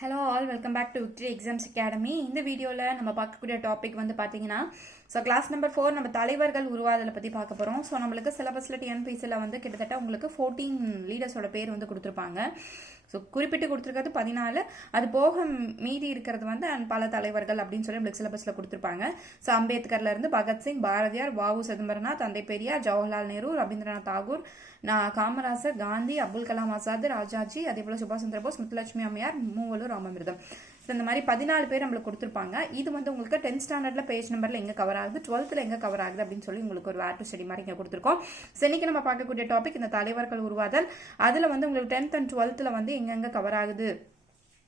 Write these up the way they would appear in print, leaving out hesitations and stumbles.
Hello all welcome back to Victory Exams Academy. இந்த வீடியோவில் நம்ம பார்க்கக்கூடிய டாபிக் வந்து பார்த்தீங்கன்னா கிளாஸ் நம்பர் 4 நம்ம தலைவர்கள் உருவாதலை பற்றி பார்க்க போகிறோம். நம்மளுக்கு சிலபஸில் டிஎன்பிசியில் வந்து கிட்டத்தட்ட உங்களுக்கு 14 லீடர்ஸோட பேர் வந்து கொடுத்துருப்பாங்க. குறிப்பிட்டு கொடுத்துருக்கிறது 14. அது போக மீதி இருக்கிறது வந்து பல தலைவர்கள் அப்படின்னு சொல்லி நம்மளுக்கு சிலபஸில் கொடுத்துருப்பாங்க. அம்பேத்கர்ல இருந்து பகத்சிங், பாரதியார், வாவு சிதம்பரனார், தந்தை பெரியார், ஜவஹர்லால் நேரு, ரவீந்திரநாத் தாகூர், காமராசர், காந்தி, அப்துல் கலாம் ஆசாத், ராஜாஜி, அதே போல சுபாஷ் சந்திர போஸ், முத்துலட்சுமி அம்மையார், மூவலூர் ராமாமிர்தம். இந்த மாதிரி 14 பேர் நம்மளுக்கு கொடுத்துருப்பாங்க. இது வந்து உங்களுக்கு 10th ஸ்டாண்டர்ட்ல பேஜ் நம்பர்ல எங்க கவர் ஆகுது, 12th எங்க கவர் ஆகுது அப்படின்னு சொல்லி உங்களுக்கு ஒரு வேர் டு ஸ்டடி மாதிரி இங்க கொடுத்துருக்கோம். இன்னைக்கு நம்ம பார்க்கக்கூடிய டாபிக் இந்த தலைவர்கள் உருவாதல். அதுல வந்து உங்களுக்கு 10th and 12th வந்து எங்க கவர் ஆகுது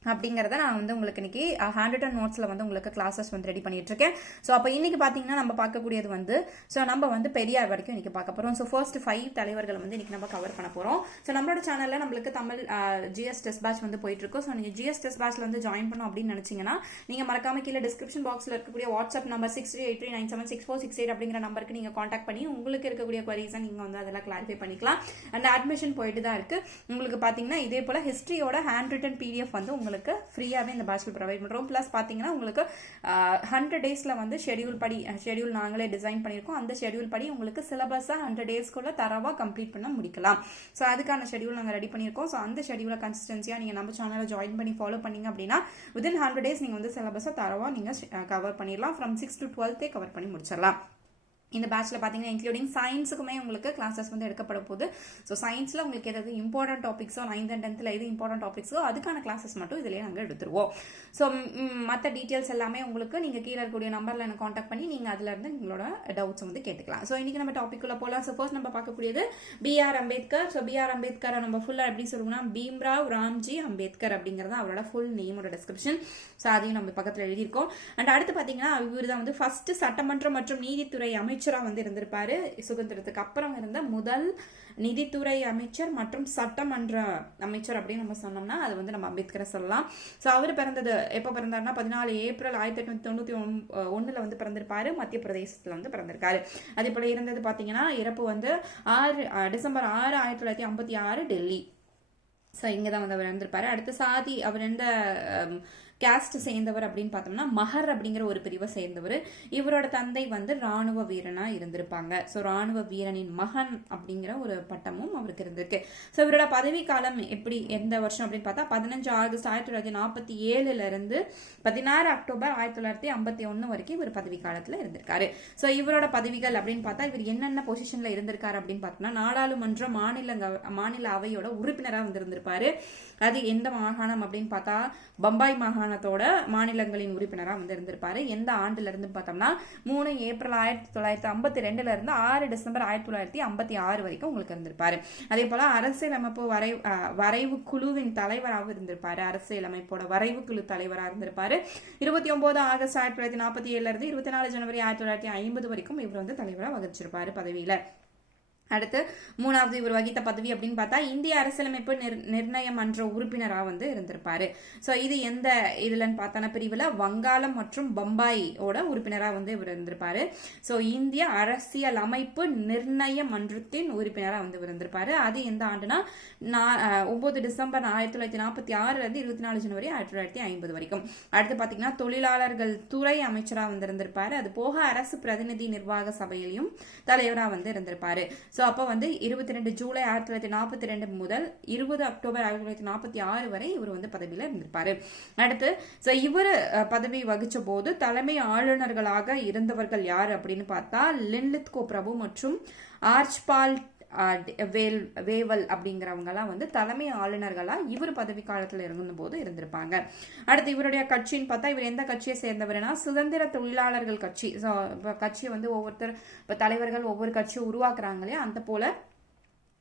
அப்படிங்கிறத நான் வந்து உங்களுக்கு இன்னைக்கு ஹேண்ட் ரிட்டன் நோட்ஸில் வந்து உங்களுக்கு கிளாஸஸ் வந்து ரெடி பண்ணிட்டு இருக்கேன். அப்போ இன்னைக்கு பார்த்தீங்கன்னா நம்ம பார்க்கக்கூடியது வந்து நம்ம வந்து பெரியார் வரைக்கும் இன்னைக்கு பார்க்க போகிறோம். ஃபர்ஸ்ட் 5 தலைவர்கள் வந்து இன்னைக்கு நம்ம கவர் பண்ண போகிறோம். நம்மளோட சேனலில் நம்மளுக்கு தமிழ் ஜிஎஸ் டெஸ்ட் பேட்ச் வந்து போயிட்டு இருக்கும். நீங்கள் ஜிஎஸ் டெஸ்ட் பேட்ச்ல வந்து ஜாயின் பண்ணணும் அப்படின்னு நினைச்சீங்கன்னா நீங்கள் மறக்காம கீழே டிஸ்கிரிப்ஷன் பாக்ஸில் இருக்கக்கூடிய வாட்ஸ்அப் நம்பர் 6383976468 அப்படிங்கிற நம்பருக்கு நீங்கள் காண்டாக்ட் பண்ணி உங்களுக்கு இருக்கக்கூடிய குவரிஸை நீங்கள் வந்து அதெல்லாம் கிளாரிஃபை பண்ணிக்கலாம். அண்ட் அட்மிஷன் போயிட்டு தான் இருக்கு. உங்களுக்கு பார்த்தீங்கன்னா இதே போல ஹிஸ்ட்ரியோட ஹேண்ட் ரிட்டன் பிடிஎஃப் வந்து உங்களுக்கு ஃப்ரீயாவே இந்த பேட்ச்ல ப்ரொவைட் பண்றோம். பிளஸ் பாத்தீங்கன்னா உங்களுக்கு 100 டேஸ்ல வந்து ஷெட்யூல் நாங்களே டிசைன் பண்ணிருக்கோம். அந்த ஷெட்யூல் படி உங்களுக்கு சிலபஸா 100 டேஸ்க்குள்ள தரவா கம்ப்ளீட் பண்ண முடிக்கலாம். அதுக்கான ஷெட்யூல் நாங்க ரெடி பண்ணிருக்கோம். அந்த ஷெட்யூல கன்சிஸ்டன்சியா நீங்க நம்ம சேனலை ஜாயின் பண்ணி ஃபாலோ பண்ணீங்க அப்படின்னா within 100 டேஸ் நீங்க வந்து சிலபஸா தரவா நீங்க கவர் பண்ணிடலாம். from 6 to 12 கவர் பண்ணி முடிச்சிடலாம். இந்த பேட்ச்ல பாத்தீங்கன்னா இன்க்ளூடிங் சயின்ஸுக்குமே உங்களுக்கு கிளாஸஸ் வந்து எடுக்கப்பட போகுது. சயின்ஸ்ல உங்களுக்கு எதாவது இம்பார்ட்டன்ட் டாபிக்ஸோ 9th and 10th எது இம்பார்ட்டன்ட் டாபிக்ஸோ அதுக்கான கிளாஸஸ் மட்டும் இதுலயே நாங்கள் எடுத்துருவோம். மற்ற டீட்டெயில்ஸ் எல்லாமே உங்களுக்கு நீங்க கீழே இருக்கக்கூடிய நம்பர்ல எனக்கு காண்டாக்ட் பண்ணி நீங்க அதுல இருந்து உங்களோட டவுட்ஸ் வந்து கேட்டுக்கலாம். இன்னைக்கு நம்ம டாபிக் உள்ள போலாம். ஃபர்ஸ்ட் நம்ம பார்க்கக்கூடியது B.R. அம்பேத்கர். B.R. அம்பேத்கர் நம்ம ஃபுல்லா எப்படி சொல்லுவோம்னா பீம்ராவ் ராம்ஜி அம்பேத்கர் அப்படிங்கறது அவரோட ஃபுல் நேமோட டிஸ்கிரிப்ஷன். அதையும் நம்ம பக்கத்துல எழுதியிருக்கோம். அண்ட் அடுத்து பாத்தீங்கன்னா இவர் தான் வந்து ஃபர்ஸ்ட் சட்டமன்றம் மற்றும் நீதித்துறை அமைச்சரா வந்து இருந்திருப்பாரு. சுதந்திரத்துக்கு அப்புறம் இருந்த முதல் நிதித்துறை அமைச்சர் மற்றும் சட்டமன்ற அமைச்சர் அப்படின்னு நம்ம சொன்னோம்னா அது வந்து நம்ம அம்பேத்கரை சொல்லலாம். அவர் பிறந்தது எப்ப பிறந்தாருன்னா 14 ஏப்ரல் 1891 வந்து பிறந்திருப்பாரு. மத்திய பிரதேசத்துல வந்து பிறந்திருக்காரு. அதே போல இருந்தது பாத்தீங்கன்னா இறப்பு வந்து டிசம்பர் 6 1956 டெல்லி. இங்கதான் வந்து அவர் இருந்திருப்பாரு. அடுத்த சாதி அவர் எந்த கேஸ்ட் சேர்ந்தவர் அப்படின்னு பார்த்தோம்னா மஹர் அப்படிங்கிற ஒரு பிரிவை சேர்ந்தவர். இவரோட தந்தை வந்து ராணுவ வீரனா இருந்திருப்பாங்க. ராணுவ வீரனின் மகன் அப்படிங்கிற ஒரு பட்டமும் அவருக்கு இருந்திருக்கு. இவரோட பதவி காலம் எப்படி எந்த வருஷம் அப்படின்னு பார்த்தா 15 ஆகஸ்ட் 1947 இருந்து 16 அக்டோபர் 1951 வரைக்கும் இவர் பதவி காலத்துல இருந்திருக்காரு. இவரோட பதவிகள் அப்படின்னு பார்த்தா இவர் என்னென்ன பொசிஷன்ல இருந்திருக்காரு அப்படின்னு பார்த்தோம்னா நாடாளுமன்ற மாநில அவையோட உறுப்பினரா வந்து இருந்திருப்பாரு. அது எந்த மாகாணம் அப்படின்னு பார்த்தா பம்பாய் மாகாணத்தோட மாநிலங்களின் உறுப்பினரா வந்து இருந்திருப்பாரு. எந்த ஆண்டுல இருந்து பார்த்தோம்னா 3 ஏப்ரல் 1952 இருந்து 6 டிசம்பர் 1956 வரைக்கும் உங்களுக்கு இருந்திருப்பாரு. அதே போல அரசியலமைப்பு வரைவு குழுவின் தலைவராக இருந்திருப்பாரு. அரசியலமைப்போட வரைவு குழு தலைவராக இருந்திருப்பாரு. 29 ஆகஸ்ட் 1947 இருந்து 24 ஜனவரி 1950 வரைக்கும் இவர் வந்து தலைவராக வகிச்சிருப்பாரு பதவியில. அடுத்து 3வது இவர் வகித்த பதவி அப்படின்னு பார்த்தா இந்திய அரசியலமைப்பு நிர்ணய மன்ற உறுப்பினராக வந்து இருந்திருப்பாரு. இது எந்த இதுலன்னு பார்த்தா பிரிவுல வங்காளம் மற்றும் பம்பாயோட உறுப்பினராக வந்து இவர் இருந்திருப்பாரு. இந்திய அரசியலமைப்பு நிர்ணய மன்றத்தின் உறுப்பினராக வந்து இவர் இருந்திருப்பாரு. அது எந்த ஆண்டுனா 9 டிசம்பர் 1946 இருந்து 24 ஜனவரி 1950 வரைக்கும். அடுத்து பாத்தீங்கன்னா தொழிலாளர்கள் துறை அமைச்சராக வந்து இருந்திருப்பாரு. அது போக அரசு பிரதிநிதி நிர்வாக சபையிலையும் தலைவராக வந்து இருந்திருப்பாரு. அப்ப வந்து 22 ஜூலை 1942 முதல் 20 அக்டோபர் 1946 வரை இவர் வந்து பதவியில இருந்திருப்பாரு. அடுத்து இவர் பதவி வகிச்ச போது தலைமை ஆளுநர்களாக இருந்தவர்கள் யார் அப்படின்னு பார்த்தா லின்லித்கோ பிரபு மற்றும் ஆர்ச்பால் வேவல் அப்படிங்கிறவங்க எல்லாம் வந்து தலைமை ஆளுநர்களா இவர் பதவி காலத்துல இருந்த போது இருந்திருப்பாங்க. அடுத்து இவருடைய கட்சின்னு பார்த்தா இவர் எந்த கட்சியை சேர்ந்தவர்னா சுதந்திர தொழிலாளர்கள் கட்சி. கட்சியை வந்து ஒவ்வொருத்தர் இப்ப தலைவர்கள் ஒவ்வொரு கட்சியை உருவாக்குறாங்க இல்லையா, அந்த போல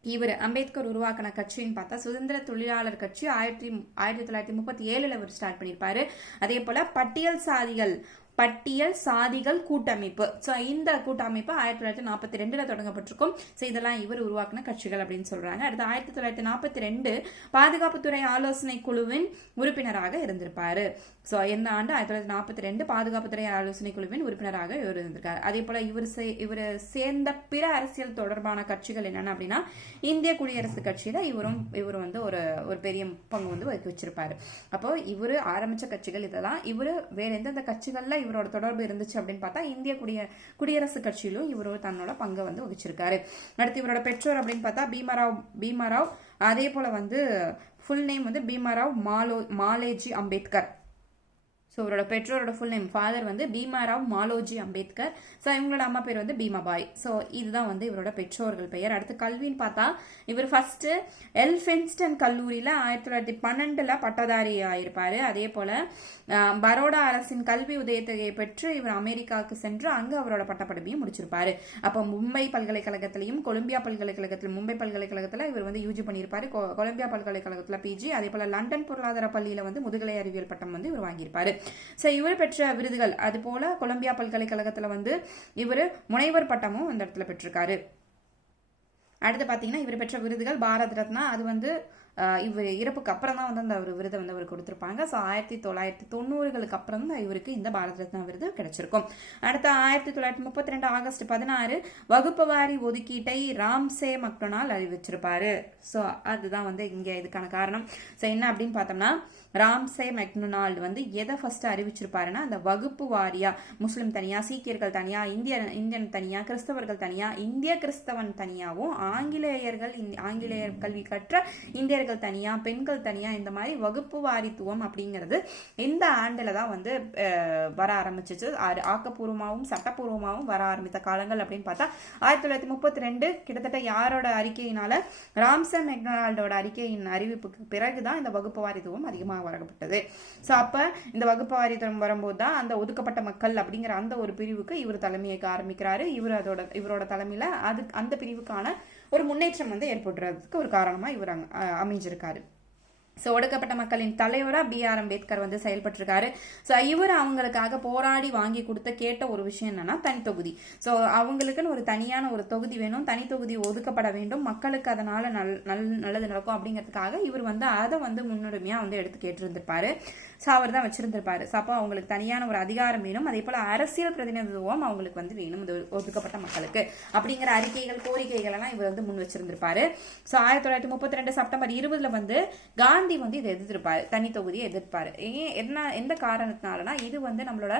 இவர் அம்பேத்கர் உருவாக்கின கட்சின்னு பார்த்தா சுதந்திர தொழிலாளர் கட்சி 1937 இவர் ஸ்டார்ட் பண்ணிருப்பாரு. அதே போல பட்டியல் சாதிகள் பட்டியல் சாதிகள் கூட்டமைப்பு. ஸோ இந்த கூட்டமைப்பு 1942 தொடங்கப்பட்டிருக்கும். ஸோ இதெல்லாம் இவர் உருவாக்கின கட்சிகள் அப்படின்னு சொல்றாங்க. அடுத்து 1942 பாதுகாப்புத்துறை ஆலோசனை குழுவின் உறுப்பினராக இருந்திருப்பாரு. ஸோ எந்த ஆண்டு 1942 பாதுகாப்புத்துறை ஆலோசனை குழுவின் உறுப்பினராக இவர் இருந்திருக்காரு. அதே போல இவர் சேர்ந்த பிற அரசியல் தொடர்பான கட்சிகள் என்னென்ன அப்படின்னா இந்திய குடியரசு கட்சியில இவர் வந்து ஒரு பெரிய பங்கு வந்து வச்சிருப்பாரு. அப்போ இவர் ஆரம்பிச்ச கட்சிகள் இதெல்லாம். இவர் வேற எந்தெந்த கட்சிகள்ல இவரோட தொடர்பு இருந்துச்சு அப்படின்னு பார்த்தா இந்திய குடியரசு கட்சியிலும் இவர் தன்னோட பங்கை வந்து வகிச்சிருக்காரு. அடுத்து இவரோட பெற்றோர் அப்படின்னு பார்த்தா பீமாராவ். அதே போல வந்து ஃபுல் நேம் வந்து பீமாராவ் மாலேஜி அம்பேத்கர். ஸோ இவரோட பெற்றோரோட ஃபுல் நேம் ஃபாதர் வந்து பீமாராவ் மாலோஜி அம்பேத்கர். ஸோ இவங்களோட அம்மா பேர் வந்து பீமாபாய். ஸோ இதுதான் வந்து இவரோட பெற்றோர்கள் பெயர். அடுத்து கல்வின்னு பார்த்தா இவர் ஃபர்ஸ்ட் எல்ஃபென்ஸ்டன் கல்லூரியில் 1912 பட்டதாரி ஆயிருப்பாரு. அதே போல பரோடா அரசின் கல்வி உதயத்தொகையை பெற்று இவர் அமெரிக்காவுக்கு சென்று அங்கு அவரோட பட்டப்படிப்பையும் முடிச்சிருப்பாரு. அப்போ மும்பை பல்கலைக்கழகத்திலையும் கொலம்பியா பல்கலைக்கழகத்திலும் மும்பை பல்கலைக்கழகத்தில் இவர் வந்து யூஜி பண்ணியிருப்பாரு. கொலம்பியா பல்கலைக்கழகத்தில் பிஜி. அதே போல லண்டன் பொருளாதார பள்ளியில வந்து முதுகலை அறிவியல் பட்டம் வந்து இவர் வாங்கியிருப்பாரு. ஸோ இவர் பெற்ற விருதுகள் அது போல கொலம்பியா பல்கலைக்கழகத்தில் வந்து இவர் முனைவர் பட்டமும் இந்த இடத்துல பெற்றிருக்காரு. அடுத்து பார்த்தீங்கன்னா இவர் பெற்ற விருதுகள் பாரத் ரத்னா. அது வந்து இவர் இறப்புக்கு அப்புறம் தான் வந்து அந்த ஒரு விருதை வந்து அவர் கொடுத்துருப்பாங்க. ஸோ 1990களுக்கு அப்புறம் தான் இவருக்கு இந்த பாரத் ரத்னா விருது கிடைச்சிருக்கும். அடுத்து 1932 ஆகஸ்ட் 16 வகுப்பு வாரி ஒதுக்கீட்டை ராம்சே மெக்டொனால்ட் அறிவிச்சிருப்பாரு. ஸோ அதுதான் வந்து இங்கே இதுக்கான காரணம். ஸோ என்ன அப்படின்னு பார்த்தோம்னா ராம்சே மெக்டொனால்ட் வந்து எதை ஃபர்ஸ்ட் அறிவிச்சிருப்பாருன்னா அந்த வகுப்பு வாரியா முஸ்லிம் தனியா, சீக்கியர்கள் தனியா, இந்தியன் தனியா, கிறிஸ்தவர்கள் தனியா, இந்திய கிறிஸ்தவன் தனியாவும், ஆங்கிலேயர் கல்வி கற்ற இந்தியர்கள் தனியா, பெண்கள் தனியா, இந்த மாதிரி வகுப்பு வாரித்துவம் அப்படிங்கிறது இந்த ஆண்டுல தான் வந்து வர ஆரம்பிச்சிச்சு. ஆக்கப்பூர்வமாகவும் சட்டப்பூர்வமாகவும் வர ஆரம்பித்த காலங்கள் அப்படின்னு பார்த்தா 1932 கிட்டத்தட்ட யாரோட அறிக்கையினால ராம்சே மெக்டொனால்டோட அறிக்கையின் அறிவிப்புக்கு பிறகுதான் இந்த வகுப்பு வாரித்துவம் அதிகமாக வரப்பட்டது. ஸோ அப்ப இந்த வகுப்பு வாரித்துவம் வரும்போது தான் அந்த ஒதுக்கப்பட்ட மக்கள் அப்படிங்கிற அந்த ஒரு பிரிவுக்கு இவர் தலைமையேற்க ஆரம்பிக்கிறாரு. இவரோட தலைமையில அந்த பிரிவுக்கான ஒரு முன்னேற்றம் வந்து ஏற்படுறதுக்கு ஒரு காரணமா இவர் அமைஞ்சிருக்காரு. ஸோ ஒடுக்கப்பட்ட மக்களின் தலைவராக B.R. அம்பேத்கர் வந்து செயல்பட்டிருக்காரு. ஸோ இவர் அவங்களுக்காக போராடி வாங்கி கொடுத்த கேட்ட ஒரு விஷயம் என்னன்னா தனித்தொகுதி. ஸோ அவங்களுக்குன்னு ஒரு தனியான ஒரு தொகுதி வேணும், தனி தொகுதி ஒதுக்கப்பட வேண்டும், மக்களுக்கு அதனால நல்லது நடக்கும் அப்படிங்கிறதுக்காக இவர் வந்து அதை வந்து முன்னுரிமையாக வந்து எடுத்து கேட்டிருந்திருப்பாரு. ஸோ அவர் தான் வச்சிருந்திருப்பாரு. ஸோ அப்போ அவங்களுக்கு தனியான ஒரு அதிகாரம் வேணும், அதே போல அரசியல் பிரதிநிதித்துவம் அவங்களுக்கு வந்து வேணும் இந்த ஒதுக்கப்பட்ட மக்களுக்கு அப்படிங்கிற அறிக்கைகள் கோரிக்கைகள் எல்லாம் இவர் வந்து முன் வச்சிருந்திருப்பாரு. ஸோ 1932 செப்டம்பர் 20 வந்து காந்தி வந்து இதை எதிர்த்திருப்பாரு, தனி தொகுதியை எதிர்ப்பாரு. எந்த காரணத்தினாலனா இது வந்து நம்மளோட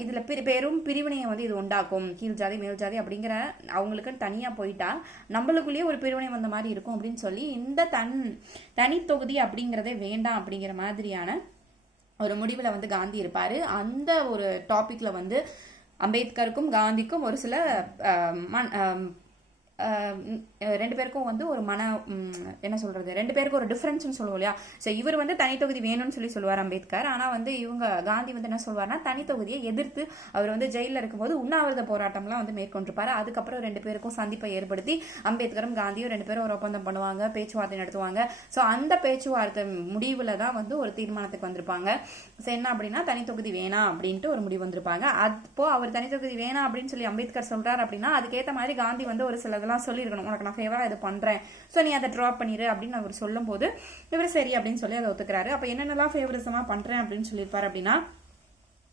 இதுல பெரும் பிரிவினையை வந்து இது உண்டாக்கும், கீழ் ஜாதி மேல் ஜாதி அப்படிங்கிற அவங்களுக்கு தனியா போயிட்டா நம்மளுக்குள்ளேயே ஒரு பிரிவினை வந்த மாதிரி இருக்கும் அப்படின்னு சொல்லி இந்த தனி தொகுதி அப்படிங்கிறதே வேண்டாம் அப்படிங்கிற மாதிரியான ஒரு முடிவுல வந்து காந்தி இருப்பாரு. அந்த ஒரு டாபிக்ல வந்து அம்பேத்கருக்கும் காந்திக்கும் ஒரு சில ரெண்டு பேருக்கும் வந்து ஒரு என்ன சொல்றது, ரெண்டு பேருக்கும் ஒரு டிஃபரன்ஸ்னு சொல்லுவோம் இல்லையா. ஸோ இவர் வந்து தனி தொகுதி வேணும்னு சொல்லுவார் அம்பேத்கர். ஆனால் வந்து காந்தி வந்து என்ன சொல்வார்னா தனி தொகுதியை எதிர்த்து அவர் வந்து ஜெயிலில் இருக்கும்போது உண்ணாவிரத போராட்டம்லாம் வந்து மேற்கொண்டிருப்பாரு. அதுக்கப்புறம் ரெண்டு பேருக்கும் சந்திப்பை ஏற்படுத்தி அம்பேத்கரும் காந்தியும் ரெண்டு பேரும் ஒரு ஒப்பந்தம் பண்ணுவாங்க, பேச்சுவார்த்தை நடத்துவாங்க. ஸோ அந்த பேச்சுவார்த்தை முடிவில் தான் வந்து ஒரு தீர்மானத்துக்கு வந்திருப்பாங்க. ஸோ என்ன அப்படின்னா தனி தொகுதி வேணாம் அப்படின்ட்டு ஒரு முடிவு வந்திருப்பாங்க. அப்போ அவர் தனி தொகுதி வேணாம் அப்படின்னு சொல்லி அம்பேத்கர் சொல்றாரு அப்படின்னா அதுக்கேற்ற மாதிரி காந்தி வந்து ஒரு சில சொல்லிருக்கணும், உனக்கு நான் ஃபேவரா இது பண்றேன், ஸோ நீ அதை ட்ராப் பண்ணிரு அப்படின்னு அவர் சொல்லும் போது இவர் சரி அப்படின்னு சொல்லி அதை ஒத்துக்கிறாரு. அப்ப என்னென்னலாம் ஃபேவரிசமா பண்றேன் அப்படின்னு சொல்லியிருப்பாரு அப்படின்னா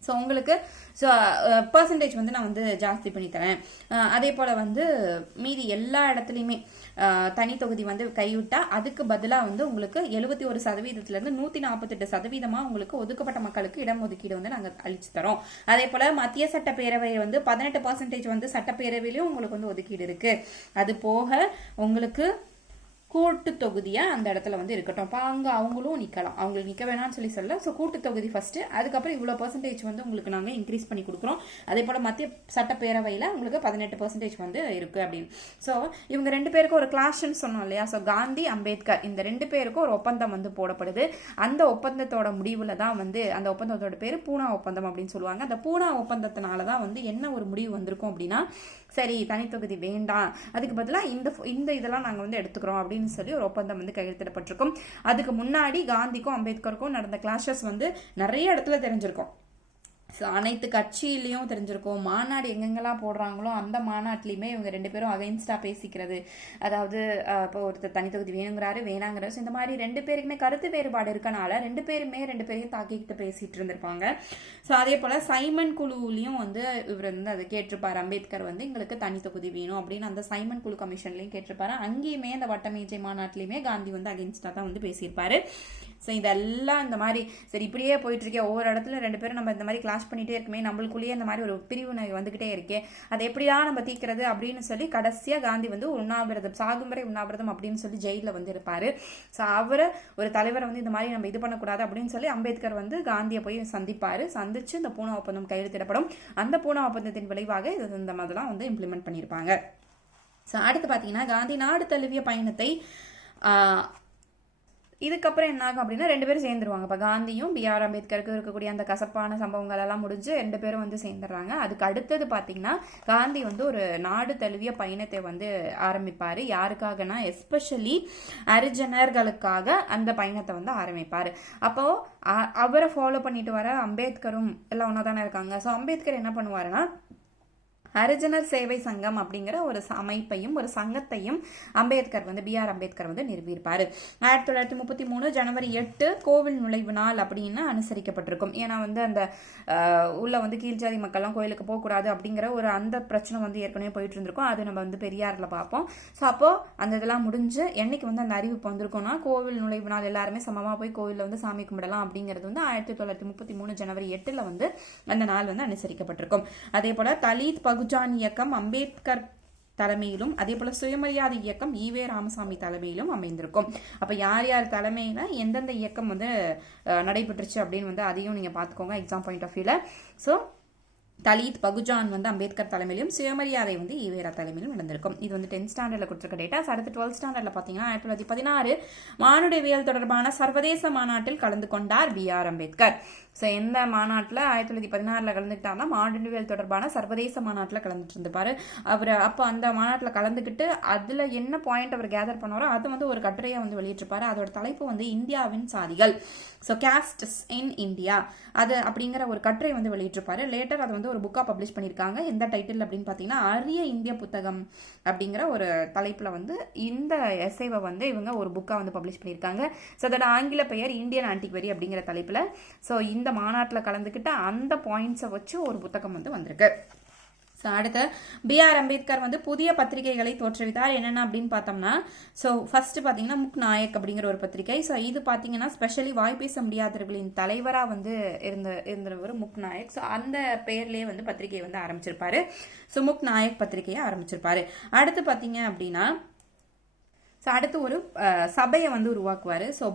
ஸோ உங்களுக்கு பர்சன்டேஜ் வந்து நான் வந்து ஜாஸ்தி பண்ணி தரேன், அதே போல் வந்து மீதி எல்லா இடத்துலையுமே தனி தொகுதி வந்து கைவிட்டா அதுக்கு பதிலாக வந்து உங்களுக்கு 71% 148% உங்களுக்கு ஒதுக்கப்பட்ட மக்களுக்கு இடஒதுக்கீடு வந்து நாங்கள் அளிச்சு தரோம். அதே போல் மத்திய சட்டப்பேரவை வந்து 18% வந்து சட்டப்பேரவையிலையும் உங்களுக்கு வந்து ஒதுக்கீடு இருக்கு. அது போக உங்களுக்கு கூட்டு தொகுதியா அந்த இடத்துல வந்து இருக்கட்டும். அப்போ அங்கே அவங்களும் நிற்கலாம், அவங்களுக்கு நிற்க வேணாம்னு சொல்ல. ஸோ கூட்டு தொகுதி ஃபர்ஸ்ட், அதுக்கப்புறம் இவ்வளோ பர்சன்டேஜ் வந்து உங்களுக்கு நாங்கள் இன்க்ரீஸ் பண்ணி கொடுக்குறோம். அதே போல் மத்திய சட்டப்பேரவையில் உங்களுக்கு 18% வந்து இருக்கு அப்படின்னு. ஸோ இவங்க ரெண்டு பேருக்கும் ஒரு கிளாஷ்ன்னு சொன்னோம் இல்லையா. ஸோ காந்தி அம்பேத்கர் இந்த ரெண்டு பேருக்கும் ஒரு ஒப்பந்தம் வந்து போடப்படுது. அந்த ஒப்பந்தத்தோட முடிவில் தான் வந்து அந்த ஒப்பந்தத்தோட பேர் பூனா ஒப்பந்தம் அப்படின்னு சொல்லுவாங்க. அந்த பூனா ஒப்பந்தத்தினால தான் வந்து என்ன ஒரு முடிவு வந்திருக்கும் அப்படின்னா சரி தனி தொகுதி வேண்டாம், அதுக்கு பதிலாக இந்த இதெல்லாம் நாங்கள் வந்து எடுத்துக்கிறோம் அப்படின்னு சொல்லி ஒரு ஒப்பந்தம் வந்து கையெழுத்திடப்பட்டிருக்கும். அதுக்கு முன்னாடி காந்திக்கும் அம்பேத்கருக்கும் நடந்த கிளாஷஸ் வந்து நிறைய இடத்துல தெரிஞ்சிருக்கும். அனைத்து கட்சியிலையும் தெரிஞ்சிருக்கும். மாநாடு எங்கெங்கெல்லாம் போடுறாங்களோ அந்த மாநாட்டிலையுமே இவங்க 2 பேரும் அகைன்ஸ்டாக பேசிக்கிறது. அதாவது இப்போ ஒருத்தர் தனி தொகுதி வேணுங்கிறாரு, வேணாங்கிறாரு. இந்த மாதிரி 2 பேருக்குமே கருத்து வேறுபாடு இருக்கனால 2 பேரையும் தாக்கிக்கிட்டு பேசிட்டு இருந்திருப்பாங்க. ஸோ அதே போல் சைமன் குழுவிலையும் வந்து இவர் வந்து அதை கேட்டிருப்பார். அம்பேத்கர் வந்து எங்களுக்கு தனி தொகுதி வேணும் அப்படின்னு அந்த சைமன் குழு கமிஷன்லையும் கேட்டிருப்பாரு. அங்கேயுமே அந்த வட்டமேஜை மாநாட்டிலையுமே காந்தி வந்து அகைன்ஸ்டாக தான் வந்து பேசியிருப்பாரு. ஸோ இதெல்லாம் இந்த மாதிரி சரி இப்படியே போயிட்டு இருக்கே, ஒவ்வொரு இடத்துல 2 பேரும் நம்ம இந்த மாதிரி கிளாஷ் பண்ணிட்டே இருக்குமே, நம்மளுக்குள்ளேயே இந்த மாதிரி ஒரு பிரிவினை வந்துகிட்டே இருக்கே, அதை எப்படிதான் நம்ம தீக்கிறது அப்படின்னு சொல்லி கடைசியாக காந்தி வந்து உண்ணாவிரதம், சாகும் வரை உண்ணாவிரதம் அப்படின்னு சொல்லி ஜெயிலில் வந்து இருப்பாரு. ஸோ அவரை ஒரு தலைவரை வந்து இந்த மாதிரி நம்ம இது பண்ணக்கூடாது அப்படின்னு சொல்லி அம்பேத்கர் வந்து காந்தியை போய் சந்திச்சு இந்த பூனா ஒப்பந்தம் கையெழுத்திடப்படும். அந்த பூனா ஒப்பந்தத்தின் விளைவாக இது இந்த மாதிரிலாம் வந்து இம்ப்ளிமெண்ட் பண்ணியிருப்பாங்க. ஸோ அடுத்து பார்த்தீங்கன்னா காந்தி நாடு தழுவிய பயணத்தை இதுக்கப்புறம் என்ன ஆகும் அப்படின்னா 2 பேரும் சேர்ந்துருவாங்க. இப்போ காந்தியும் B.R. அம்பேத்கருக்கு இருக்கக்கூடிய அந்த கசப்பான சம்பவங்கள் எல்லாம் முடிஞ்சு 2 பேரும் வந்து சேர்ந்துடுறாங்க. அதுக்கு அடுத்தது பார்த்தீங்கன்னா காந்தி வந்து ஒரு நாடு தழுவிய பயணத்தை வந்து ஆரம்பிப்பார். யாருக்காகனா எஸ்பெஷலி ஹரிஜனர்களுக்காக அந்த பயணத்தை வந்து ஆரம்பிப்பார். அப்போது அவரை ஃபாலோ பண்ணிட்டு வர அம்பேத்கரும் எல்லாம் ஒன்றா தானே இருக்காங்க. ஸோ அம்பேத்கர் என்ன பண்ணுவாருன்னா ஹரிஜனர் சேவை சங்கம் அப்படிங்கிற ஒரு அமைப்பையும் ஒரு சங்கத்தையும் அம்பேத்கர் வந்து B.R. அம்பேத்கர் வந்து நிறுவியிருப்பார். 1933 ஜனவரி 8 கோவில் நுழைவு நாள் அப்படின்னு அனுசரிக்கப்பட்டிருக்கும். ஏன்னா வந்து அந்த உள்ள வந்து கீழ்ஜாதி மக்கள்லாம் கோயிலுக்கு போகக்கூடாது அப்படிங்கிற ஒரு அந்த பிரச்சனை வந்து ஏற்கனவே போயிட்டு இருந்திருக்கும். அது நம்ம வந்து பெரியாரில் பார்ப்போம். ஸோ அப்போது அந்த இதெல்லாம் முடிஞ்சு என்னைக்கு வந்து அந்த அறிவிப்பு வந்திருக்கும்னா கோவில் நுழைவு நாள் எல்லாருமே சமமாக போய் கோவிலில் வந்து சாமி கும்பிடலாம் அப்படிங்கிறது வந்து 1933 ஜனவரி 8 வந்து அந்த நாள் வந்து அனுசரிக்கப்பட்டிருக்கும். அதே போல் தலித் பகுஜான் இயக்கம் அம்பேத்கர் தலைமையிலும் அதே போல சுயமரியாதை இயக்கம் ஈவே ராமசாமி தலைமையிலும் அமைந்திருக்கும். அப்ப யார் யார் தலைமையில எந்தெந்த இயக்கம் வந்து நடைபெற்றுச்சு அப்படின்னு வந்து அதையும் நீங்க பாத்துக்கோங்க எக்ஸாம் பாயிண்ட் ஆஃப் வியூல. ஸோ தலித் பகுஜான் வந்து அம்பேத்கர் தலைமையிலும் சுயமரியாதை வந்து ஈவேரா தலைமையிலும் நடந்திருக்கும். இது வந்து 10th ஸ்டாண்டர்ட்ல கொடுத்துருக்க டேட்டாஸ். அடுத்து 12th ஸ்டாண்டர்ட்ல பாத்தீங்கன்னா 1916 மானுடவியல் தொடர்பான சர்வதேச மாநாட்டில் கலந்து கொண்டார் B.R. அம்பேத்கர். ஸோ எந்த மாநாட்டில் 1916 கலந்துக்கிட்டாருன்னா மானுடவியல் தொடர்பான சர்வதேச மாநாட்டில் கலந்துட்டு இருந்திருப்பாரு அவர். அப்போ அந்த மாநாட்டில் கலந்துக்கிட்டு அதில் என்ன பாயிண்ட் அவர் கேதர் பண்ணுவாரோ அது வந்து ஒரு கட்டுரையை வந்து வெளியிட்டிருப்பாரு. அதோட தலைப்பு வந்து இந்தியாவின் சாதிகள், ஸோ கேஸ்ட்ஸ் இன் இந்தியா, அது அப்படிங்கிற ஒரு கட்டுரை வந்து வெளியிட்டிருப்பாரு. லேட்டர் அது வந்து ஒரு புக்காக பப்ளிஷ் பண்ணியிருக்காங்க. எந்த டைட்டில் அப்படின்னு பார்த்தீங்கன்னா அரிய இந்திய புத்தகம் அப்படிங்கிற ஒரு தலைப்பில் வந்து இந்த எஸ்ஐவை வந்து இவங்க ஒரு புக்காக வந்து பப்ளிஷ் பண்ணியிருக்காங்க. ஸோ அதோட ஆங்கில பெயர் இந்தியன் ஆன்டிக்வரி அப்படிங்கிற தலைப்பில். ஸோ இந்த மாநாட்டில் கலந்துக்கிட்ட அந்த பாயிண்ட்ஸை வச்சு ஒரு புத்தகம் வந்து வந்திருக்கு. ஸோ அடுத்து B.R. அம்பேத்கர் வந்து புதிய பத்திரிகைகளை தோற்றுவித்தார். என்னென்ன அப்படின்னு பார்த்தோம்னா ஸோ ஃபர்ஸ்ட் பார்த்தீங்கன்னா முக் நாயக் அப்படிங்கிற ஒரு பத்திரிகை. ஸோ இது பார்த்தீங்கன்னா ஸ்பெஷலி வாய்ப்பேச முடியாதவர்களின் தலைவராக வந்து இருந்தவர் முக் நாயக். ஸோ அந்த பெயர்லேயே வந்து பத்திரிகையை வந்து ஆரம்பிச்சிருப்பாரு. ஸோ முக் நாயக் பத்திரிகையை ஆரம்பிச்சிருப்பாரு. அடுத்து பார்த்தீங்க அப்படின்னா ஸோ அடுத்து ஒரு சபையை வந்து உருவாக்குவார். ஸோ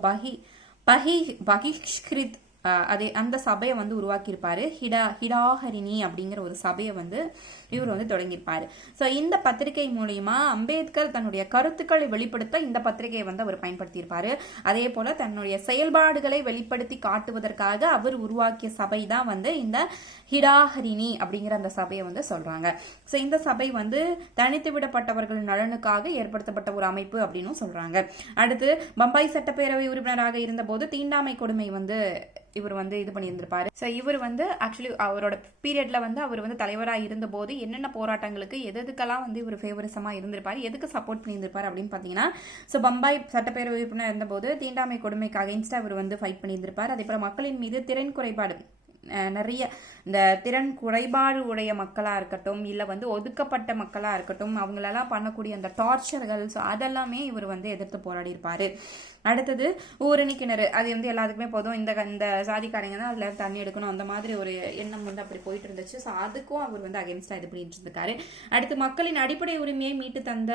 பகிஷ்கிருத் அதே அந்த சபையை வந்து உருவாக்கியிருப்பாரு. ஹிடாஹரிணி அப்படிங்கிற ஒரு சபையை வந்து இவர் வந்து தொடங்கியிருப்பாரு. ஸோ இந்த பத்திரிகை மூலியமா அம்பேத்கர் தன்னுடைய கருத்துக்களை வெளிப்படுத்த இந்த பத்திரிகையை வந்து அவர் பயன்படுத்தியிருப்பாரு. அதே போல தன்னுடைய செயல்பாடுகளை வெளிப்படுத்தி காட்டுவதற்காக அவர் உருவாக்கிய சபை தான் வந்து இந்த ஹிடாஹரிணி அப்படிங்கிற அந்த சபையை வந்து சொல்றாங்க. ஸோ இந்த சபை வந்து தனித்து விடப்பட்டவர்கள் நலனுக்காக ஏற்படுத்தப்பட்ட ஒரு அமைப்பு அப்படின்னு சொல்றாங்க. அடுத்து பம்பாய் சட்டப்பேரவை உறுப்பினராக இருந்த போது தீண்டாமை கொடுமை வந்து இவர் வந்து இது பண்ணியிருந்திருப்பாரு. ஸோ இவர் வந்து ஆக்சுவலி அவரோட பீரியட்ல வந்து அவர் வந்து தலைவராக இருந்த போது என்னென்ன போராட்டங்களுக்கு எதுக்கெல்லாம் வந்து இவர் ஃபேவரிசமா இருந்திருப்பாரு, எதுக்கு சப்போர்ட் பண்ணியிருந்திருப்பாரு அப்படின்னு பார்த்தீங்கன்னா ஸோ பம்பாய் சட்டப்பேரவை உறுப்பினர் இருந்தபோது தீண்டாமை கொடுமைக்கு அகைன்ஸ்டா இவர் வந்து ஃபைட் பண்ணியிருந்திருப்பார். அதே போல மக்களின் மீது திறன் குறைபாடு நிறைய இந்த திறன் குறைபாடு உடைய மக்களாக இருக்கட்டும் இல்லை வந்து ஒதுக்கப்பட்ட மக்களாக இருக்கட்டும் அவங்களெல்லாம் பண்ணக்கூடிய அந்த டார்ச்சர்கள் ஸோ அதெல்லாமே இவர் வந்து எதிர்த்து போராடி இருப்பாரு. அடுத்தது ஊரணி கிணறு, அது வந்து எல்லாத்துக்குமே போதும், இந்த சாதிக்காரங்க தான் அதில் தண்ணி எடுக்கணும் அந்த மாதிரி ஒரு எண்ணம் வந்து அப்படி போயிட்டு இருந்துச்சு. ஸோ அதுக்கும் அவர் வந்து அகேன்ஸ்டாக இது பண்ணிட்டு இருந்திருக்காரு. அடுத்து மக்களின் அடிப்படை உரிமையை மீட்டு தந்த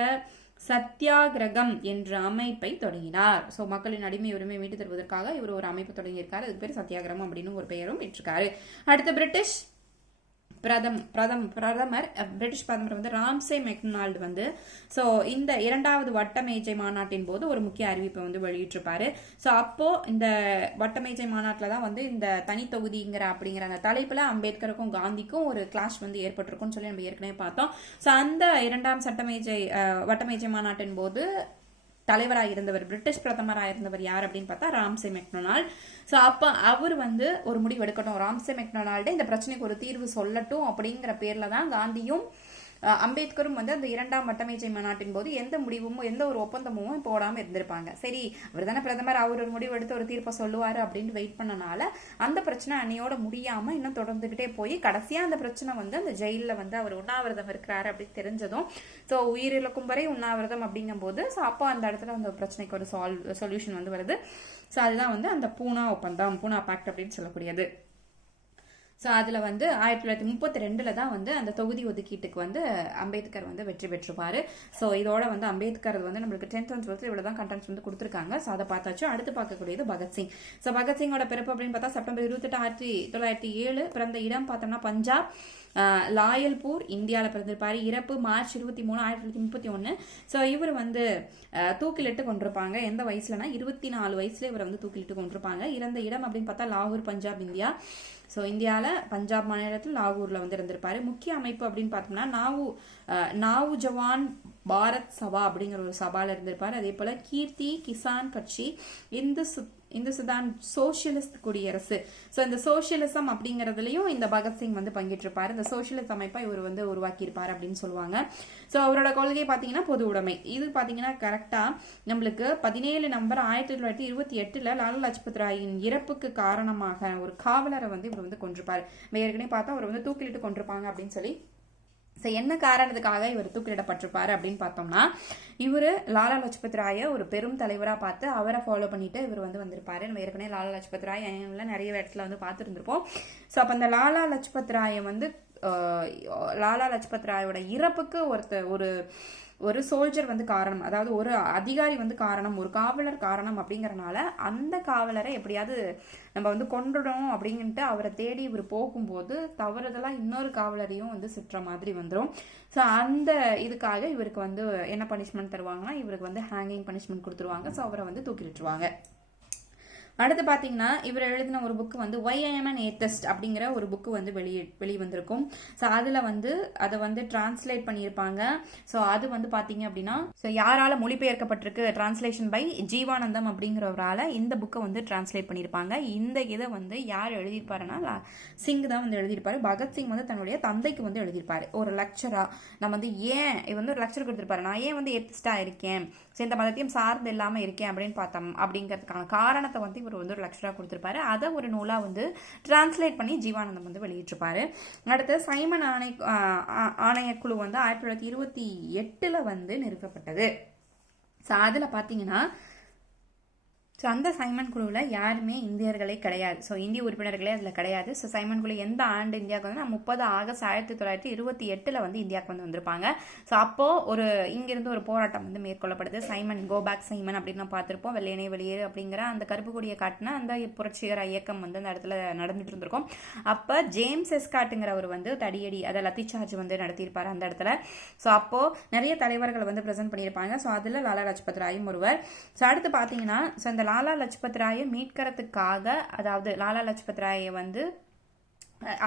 சத்தியாகிரகம் என்ற அமைப்பை தொடங்கினார். ஸோ மக்களின் அடிமை உரிமை மீட்டு தருவதற்காக இவர் ஒரு அமைப்பு தொடங்கியிருக்காரு. அதுக்கு பேர் சத்தியாகிரகம் அப்படின்னு ஒரு பெயரும் பெற்றிருக்காரு. அடுத்து பிரிட்டிஷ் பிரதமர் வந்து ராம்சே மெக்டொனால்டு வந்து ஸோ இந்த 2வது வட்டமேஜை மாநாட்டின் போது ஒரு முக்கிய அறிவிப்பை வந்து வெளியிட்டிருப்பாரு. ஸோ அப்போ இந்த வட்டமேஜை மாநாட்டில் தான் வந்து இந்த தனித்தொகுதிங்கிற அப்படிங்கிற அந்த தலைப்பில் அம்பேத்கருக்கும் காந்திக்கும் ஒரு கிளாஷ் வந்து ஏற்பட்டிருக்கும்னு சொல்லி நம்ம ஏற்கனவே பார்த்தோம். ஸோ அந்த 2ஆம் வட்டமேஜை மாநாட்டின் போது தலைவராக இருந்தவர், பிரிட்டிஷ் பிரதமராக இருந்தவர் யார் அப்படின்னு பார்த்தா ராம்சே மெக்டொனால்ட். ஸோ அப்போ அவர் வந்து ஒரு முடிவு எடுக்கட்டும், ராம்சே மெக்டொனால்டு இந்த பிரச்சனைக்கு ஒரு தீர்வு சொல்லட்டும் அப்படிங்கிற பேர்ல தான் காந்தியும் அம்பேத்கரும் வந்து அந்த 2ஆம் வட்டமேஜை மாநாட்டின் போது எந்த முடிவும் எந்த ஒரு ஒப்பந்தமும் போடாமல் இருந்திருப்பாங்க. சரி, அவர் தானே பிரதமர், அவர் ஒரு முடிவு எடுத்து ஒரு தீர்ப்பை சொல்லுவார் அப்படின்னு வெயிட் பண்ணனால அந்த பிரச்சனை அன்னையோட முடியாம இன்னும் தொடர்ந்துகிட்டே போய் கடைசியா அந்த பிரச்சனை வந்து அந்த ஜெயிலில் வந்து அவர் உண்ணாவிரதம் இருக்கிறாரு அப்படின்னு தெரிஞ்சதும், ஸோ உயிரிழக்கும் வரை உண்ணாவிரதம் அப்படிங்கும் போது ஸோ அப்போ அந்த இடத்துல அந்த பிரச்சனைக்கு ஒரு சொல்யூஷன் வந்து வருது. ஸோ அதுதான் வந்து அந்த பூனா ஒப்பந்தம், பூனா பேக்ட் அப்படின்னு சொல்லக்கூடியது. ஸோ அதில் வந்து 1932 தான் வந்து அந்த தொகுதி ஒதுக்கீட்டுக்கு வந்து அம்பேத்கர் வந்து வெற்றி பெற்றுப்பார். ஸோ இதோட வந்து அம்பேத்கர் வந்து நம்மளுக்கு 10th and 12th இவ்வளோ தான் கண்டென்ட்ஸ் வந்து கொடுத்துருக்காங்க. ஸோ அதை பார்த்தாச்சும். அடுத்து பார்க்கக்கூடியது பகத்சிங். ஸோ பகத்சிங்கோட பிறப்பு அப்படின்னு பார்த்தா செப்டம்பர் 28, 1907 பிறந்த இடம் பார்த்தோம்னா பஞ்சாப் லாயல்பூர், இந்தியாவில் பிறந்திருப்பாரு. இறப்பு மார்ச் 23, 1931. ஸோ இவர் வந்து தூக்கிலிட்டு கொண்டிருப்பாங்க. எந்த வயசுலனா 24 வயசுல இவரை வந்து தூக்கிலிட்டு கொண்டிருப்பாங்க. இறந்த இடம் அப்படின்னு பார்த்தா லாகூர், பஞ்சாப், இந்தியா. ஸோ இந்தியாவில் பஞ்சாப் மாநிலத்தில் லாகூரில் வந்து இருந்திருப்பாரு. முக்கிய அமைப்பு அப்படின்னு பார்த்தோம்னா நாவுஜவான் பாரத் சபா அப்படிங்கிற ஒரு சபாவில் இருந்திருப்பாரு. அதே போல கீர்த்தி கிசான் கட்சி, இந்து சுதான் சோசியலிஸ்ட் குடியரசு. ஸோ இந்த சோசியலிசம் அப்படிங்கிறதுலையும் இந்த பகத்சிங் வந்து பங்கேற்றிருப்பாரு. இந்த சோசியலிஸ்ட் அமைப்பை இவர் வந்து உருவாக்கியிருப்பார் அப்படின்னு சொல்லுவாங்க. ஸோ அவரோட கொள்கை பார்த்தீங்கன்னா பொது உடைமை. இது பார்த்தீங்கன்னா கரெக்டாக நம்மளுக்கு 17 நவம்பர் 1928 லாலா லஜ்பத் ராயின் இறப்புக்கு காரணமாக ஒரு காவலரை வந்து இவர் வந்து கொண்டிருப்பார். ஏற்கனவே பார்த்தா அவர் வந்து தூக்கிலிட்டு கொண்டிருப்பாங்க அப்படின்னு சொல்லி. ஸோ என்ன காரணத்துக்காக இவர் தூக்கிலிடப்பட்டிருப்பாரு அப்படின்னு பார்த்தோம்னா, இவர் லாலா லஜ்பத் ராயை ஒரு பெரும் தலைவராக பார்த்து அவரை ஃபாலோ பண்ணிட்டு இவர் வந்து வந்திருப்பாரு. நம்ம ஏற்கனவே லாலா லஜ்பத் ராய் நிறைய இடத்துல வந்து பார்த்துருந்துருப்போம். ஸோ அப்போ அந்த லாலா லஜ்பத் ராயை வந்து லாலா லஜ்பத் ராயோட இறப்புக்கு ஒரு சோல்ஜர் வந்து காரணம், அதாவது ஒரு அதிகாரி வந்து காரணம், ஒரு காவலர் காரணம் அப்படிங்கறனால அந்த காவலரை எப்படியாவது நம்ம வந்து கொண்டுடணும் அப்படின்ட்டு அவரை தேடி இவர் போகும்போது தவறுதலா இன்னொரு காவலரையும் வந்து சுற்ற மாதிரி வந்துடும். ஸோ அந்த இதுக்காக இவருக்கு வந்து என்ன பனிஷ்மெண்ட் தருவாங்கன்னா, இவருக்கு வந்து ஹேங்கிங் பனிஷ்மெண்ட் கொடுத்துருவாங்க. ஸோ அவரை வந்து தூக்கிலிட்டுருவாங்க. அடுத்து பார்த்தீங்கன்னா இவர் எழுதின ஒரு புக்கு வந்து why I am an atheist அப்படிங்கிற ஒரு புக்கு வந்து வெளிவந்திருக்கும். ஸோ அதில் வந்து அதை வந்து டிரான்ஸ்லேட் பண்ணியிருப்பாங்க. ஸோ அது வந்து பார்த்தீங்க அப்படின்னா ஸோ யாரால மொழிபெயர்க்கப்பட்டிருக்கு, டிரான்ஸ்லேஷன் பை ஜீவானந்தம் அப்படிங்கிறவரால் இந்த புக்கை வந்து டிரான்ஸ்லேட் பண்ணியிருப்பாங்க. இந்த இதை வந்து யார் எழுதியிருப்பாருன்னா சிங் தான் வந்து எழுதியிருப்பாரு. பகத்சிங் வந்து தன்னுடைய தந்தைக்கு வந்து எழுதியிருப்பாரு. ஒரு லெக்சரா நம்ம வந்து ஏன் இவர் வந்து ஒரு லெக்சர் கொடுத்துருப்பாரு, நான் ஏன் வந்து ஏத்திஸ்டா இருக்கேன், ஸோ இந்த மதத்தையும் சார்ந்து இல்லாமல் இருக்கேன் அப்படின்னு பார்த்தோம் அப்படிங்கிறதுக்கான காரணத்தை வந்து இவர் வந்து ஒரு லெக்சரா கொடுத்திருப்பாரு. அதை ஒரு நூலா வந்து டிரான்ஸ்லேட் பண்ணி ஜீவானந்தம் வந்து வெளியிட்டிருப்பாரு. அடுத்து சைமன் ஆணையக்குழு வந்து 1928 வந்து நிறுவப்பட்டது. ஸோ அதில் பார்த்தீங்கன்னா ஸோ அந்த சைமன் குழுவில் யாருமே இந்தியர்களே கிடையாது. ஸோ இந்திய உறுப்பினர்களே அதில் கிடையாது. ஸோ சைமன் குழு எந்த ஆண்டு இந்தியாவுக்கு வந்து 30 ஆகஸ்ட் 1928 வந்து இந்தியாவுக்கு வந்து வந்திருப்பாங்க. ஸோ அப்போது இங்கிருந்து ஒரு போராட்டம் வந்து மேற்கொள்ளப்படுது. சைமன் கோ பேக் சைமன் அப்படின்னு நம்ம பார்த்துருப்போம். வெள்ளையனே வெளியேறு அப்படிங்கிற அந்த கருப்பு கொடியை காட்டின அந்த புரட்சிகர இயக்கம் வந்து அந்த இடத்துல நடந்துட்டு இருந்திருக்கும். அப்போ ஜேம்ஸ் எஸ்காட்டுங்கிறவர் வந்து தடியடி அதை லத்தி சார்ஜ் வந்து நடத்தியிருப்பார் அந்த இடத்துல. ஸோ அப்போது நிறைய தலைவர்களை வந்து ப்ரெசென்ட் பண்ணியிருப்பாங்க. ஸோ அதில் லாலா லஜ்பத் ராயும் ஒருவர். ஸோ அடுத்து பார்த்தீங்கன்னா ஸோ இந்த லாலா லஜ்பத் ராயை மீட்கிறதுக்காக, அதாவது லாலா லஜ்பத் ராயை வந்து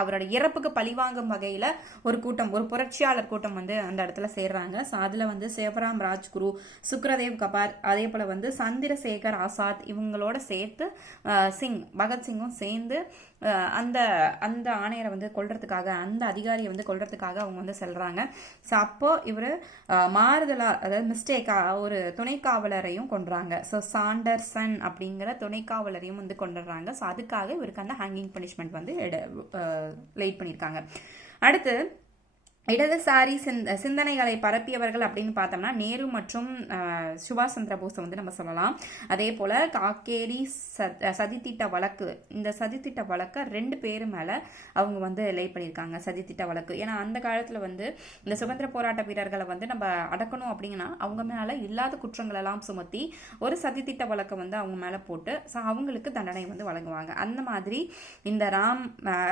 அவரோட இறப்புக்கு பழிவாங்கும் வகையில ஒரு கூட்டம், ஒரு புரட்சியாளர் கூட்டம் வந்து அந்த இடத்துல சேர்றாங்க. ஸோ அதுல வந்து சேவராம் ராஜ்குரு, சுக்ரதேவ் கபார், அதே போல வந்து சந்திரசேகர் ஆசாத் இவங்களோட சேர்த்து பகத்சிங்கும் சேர்ந்து அந்த அந்த ஆணையரை வந்து கொல்றதுக்காக, அந்த அதிகாரியை வந்து கொல்றதுக்காக அவங்க வந்து செல்றாங்க. ஸோ அப்போ இவர் மாறுதலா, அதாவது மிஸ்டேக்கா ஒரு துணை காவலரையும் கொன்றாங்க. ஸோ சாண்டர்சன் அப்படிங்கிற துணை காவலரையும் வந்து கொண்டுடுறாங்க. ஸோ அதுக்காக இவருக்கு அந்த ஹேங்கிங் பனிஷ்மெண்ட் வந்து லைட் பண்ணியிருக்காங்க. அடுத்து இடதுசாரி சிந்தனைகளை பரப்பியவர்கள் அப்படின்னு பார்த்தோம்னா நேரு மற்றும் சுபாஷ் சந்திர போஸை வந்து நம்ம சொல்லலாம். அதே போல காக்கேரி சதித்திட்ட வழக்கு, இந்த சதித்திட்ட வழக்கை 2 பேர் மேல அவங்க வந்து லைட் பண்ணியிருக்காங்க. சதித்திட்ட வழக்கு ஏன்னா அந்த காலத்துல வந்து இந்த சுதந்திர போராட்ட வீரர்களை வந்து நம்ம அடக்கணும் அப்படிங்கன்னா அவங்க மேல இல்லாத குற்றங்கள் எல்லாம் சுமத்தி ஒரு சதித்திட்ட வழக்கை வந்து அவங்க மேல போட்டு அவங்களுக்கு தண்டனை வந்து வழங்குவாங்க. அந்த மாதிரி இந்த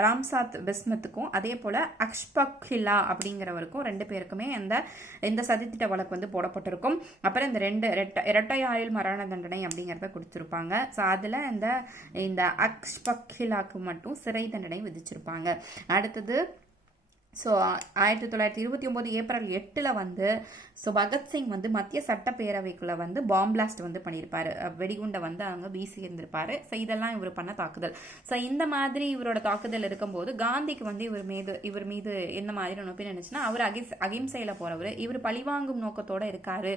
ராம்சாத் பிஸ்மத்துக்கும் அதே போல அக்ஷ்பக்ஹில்லா அப்படிங்கிறவருக்கும் 2 பேருக்குமே இந்த சதித்திட்ட வழக்கு வந்து போடப்பட்டிருக்கும். அப்புறம் இந்த இரட்டை ஆயுள் மரண தண்டனை அப்படிங்கிறத கொடுத்துருப்பாங்க. ஸோ அதில் இந்த அக்ஷ்பக்ஹிலாக்கு மட்டும் சிறை தண்டனை விதிச்சிருப்பாங்க. அடுத்தது ஸோ 1929 ஏப்ரல் 8 வந்து ஸோ பகத்சிங் வந்து மத்திய சட்டப்பேரவைக்குள்ள வந்து பாம் பிளாஸ்ட் வந்து பண்ணியிருப்பாரு, வெடிகுண்டை வந்து அவங்க வீசி இருந்திருப்பாரு. ஸோ இதெல்லாம் இவர் பண்ண தாக்குதல். ஸோ இந்த மாதிரி இவரோட தாக்குதல் இருக்கும்போது காந்திக்கு வந்து இவர் மீது என்ன மாதிரி ஒப்பீனியன் இருந்துச்சுன்னா, அவர் அகிம்சையில போறவர், இவர் பழிவாங்கும் நோக்கத்தோட இருக்காரு.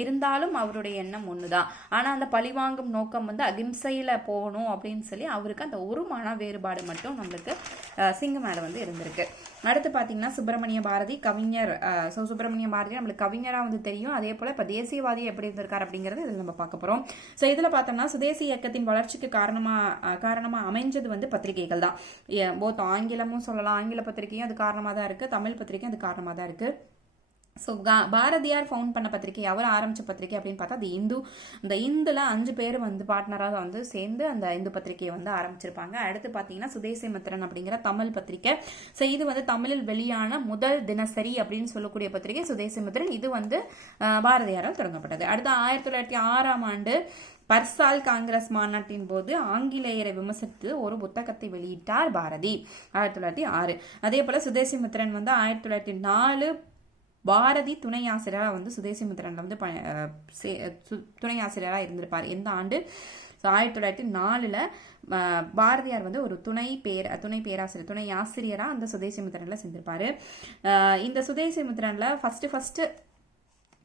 இருந்தாலும் அவருடைய எண்ணம் ஒண்ணுதான். ஆனா அந்த பழிவாங்கும் நோக்கம் வந்து அகிம்சையில போகணும் அப்படின்னு சொல்லி அவருக்கு அந்த ஒரு மன வேறுபாடு மட்டும் நம்மளுக்கு சிங்கம் மேல வந்து இருந்திருக்கு. அடுத்து பார்த்தீங்கன்னா சுப்பிரமணிய பாரதி கவிஞர். ஸோ சுப்பிரமணிய பாரதி நம்மளுக்கு கவிஞராக வந்து தெரியும். அதே போல் இப்போ தேசியவாதி எப்படி இருந்திருக்காரு அப்படிங்கிறது இதில் நம்ம பார்க்க போகிறோம். ஸோ இதில் பார்த்தோம்னா சுதேசி இயக்கத்தின் வளர்ச்சிக்கு காரணமாக அமைஞ்சது வந்து பத்திரிகைகள் தான். போத் ஆங்கிலமும் சொல்லலாம், ஆங்கில பத்திரிகையும் அது காரணமாக தான் இருக்குது, தமிழ் பத்திரிகையும் அது காரணமாக தான் இருக்குது. ஸோ பாரதியார் ஃபவுண்ட் பண்ண பத்திரிகை, அவர் ஆரம்பித்த பத்திரிகை அப்படின்னு பார்த்தா அது இந்து. இந்த இந்துல 5 பேர் வந்து பார்ட்னராக வந்து சேர்ந்து அந்த இந்து பத்திரிகையை வந்து ஆரம்பிச்சிருப்பாங்க. அடுத்து பார்த்தீங்கன்னா சுதேசிமித்திரன் அப்படிங்கிற தமிழ் பத்திரிகை. ஸோ இது வந்து தமிழில் வெளியான முதல் தினசரி அப்படின்னு சொல்லக்கூடிய பத்திரிகை சுதேசிமித்திரன். இது வந்து பாரதியாரால் தொடங்கப்பட்டது. அடுத்து 1906ஆம் ஆண்டு பர்சால் காங்கிரஸ் மாநாட்டின் போது ஆங்கிலேயரை விமர்சித்து ஒரு புத்தகத்தை வெளியிட்டார் பாரதி, 1906. அதே போல சுதேசிமித்திரன் வந்து 1904 பாரதி துணை ஆசிரியராக வந்து சுதேசிமித்திரன்ல வந்து துணை ஆசிரியராக இருந்திருப்பார். எந்த ஆண்டு? 1904 பாரதியார் வந்து ஒரு துணை பேராசிரியர் துணை ஆசிரியராக அந்த சுதேசிமித்திரன்ல செஞ்சிருப்பாரு. இந்த சுதேசிமித்திரன்ல ஃபர்ஸ்ட்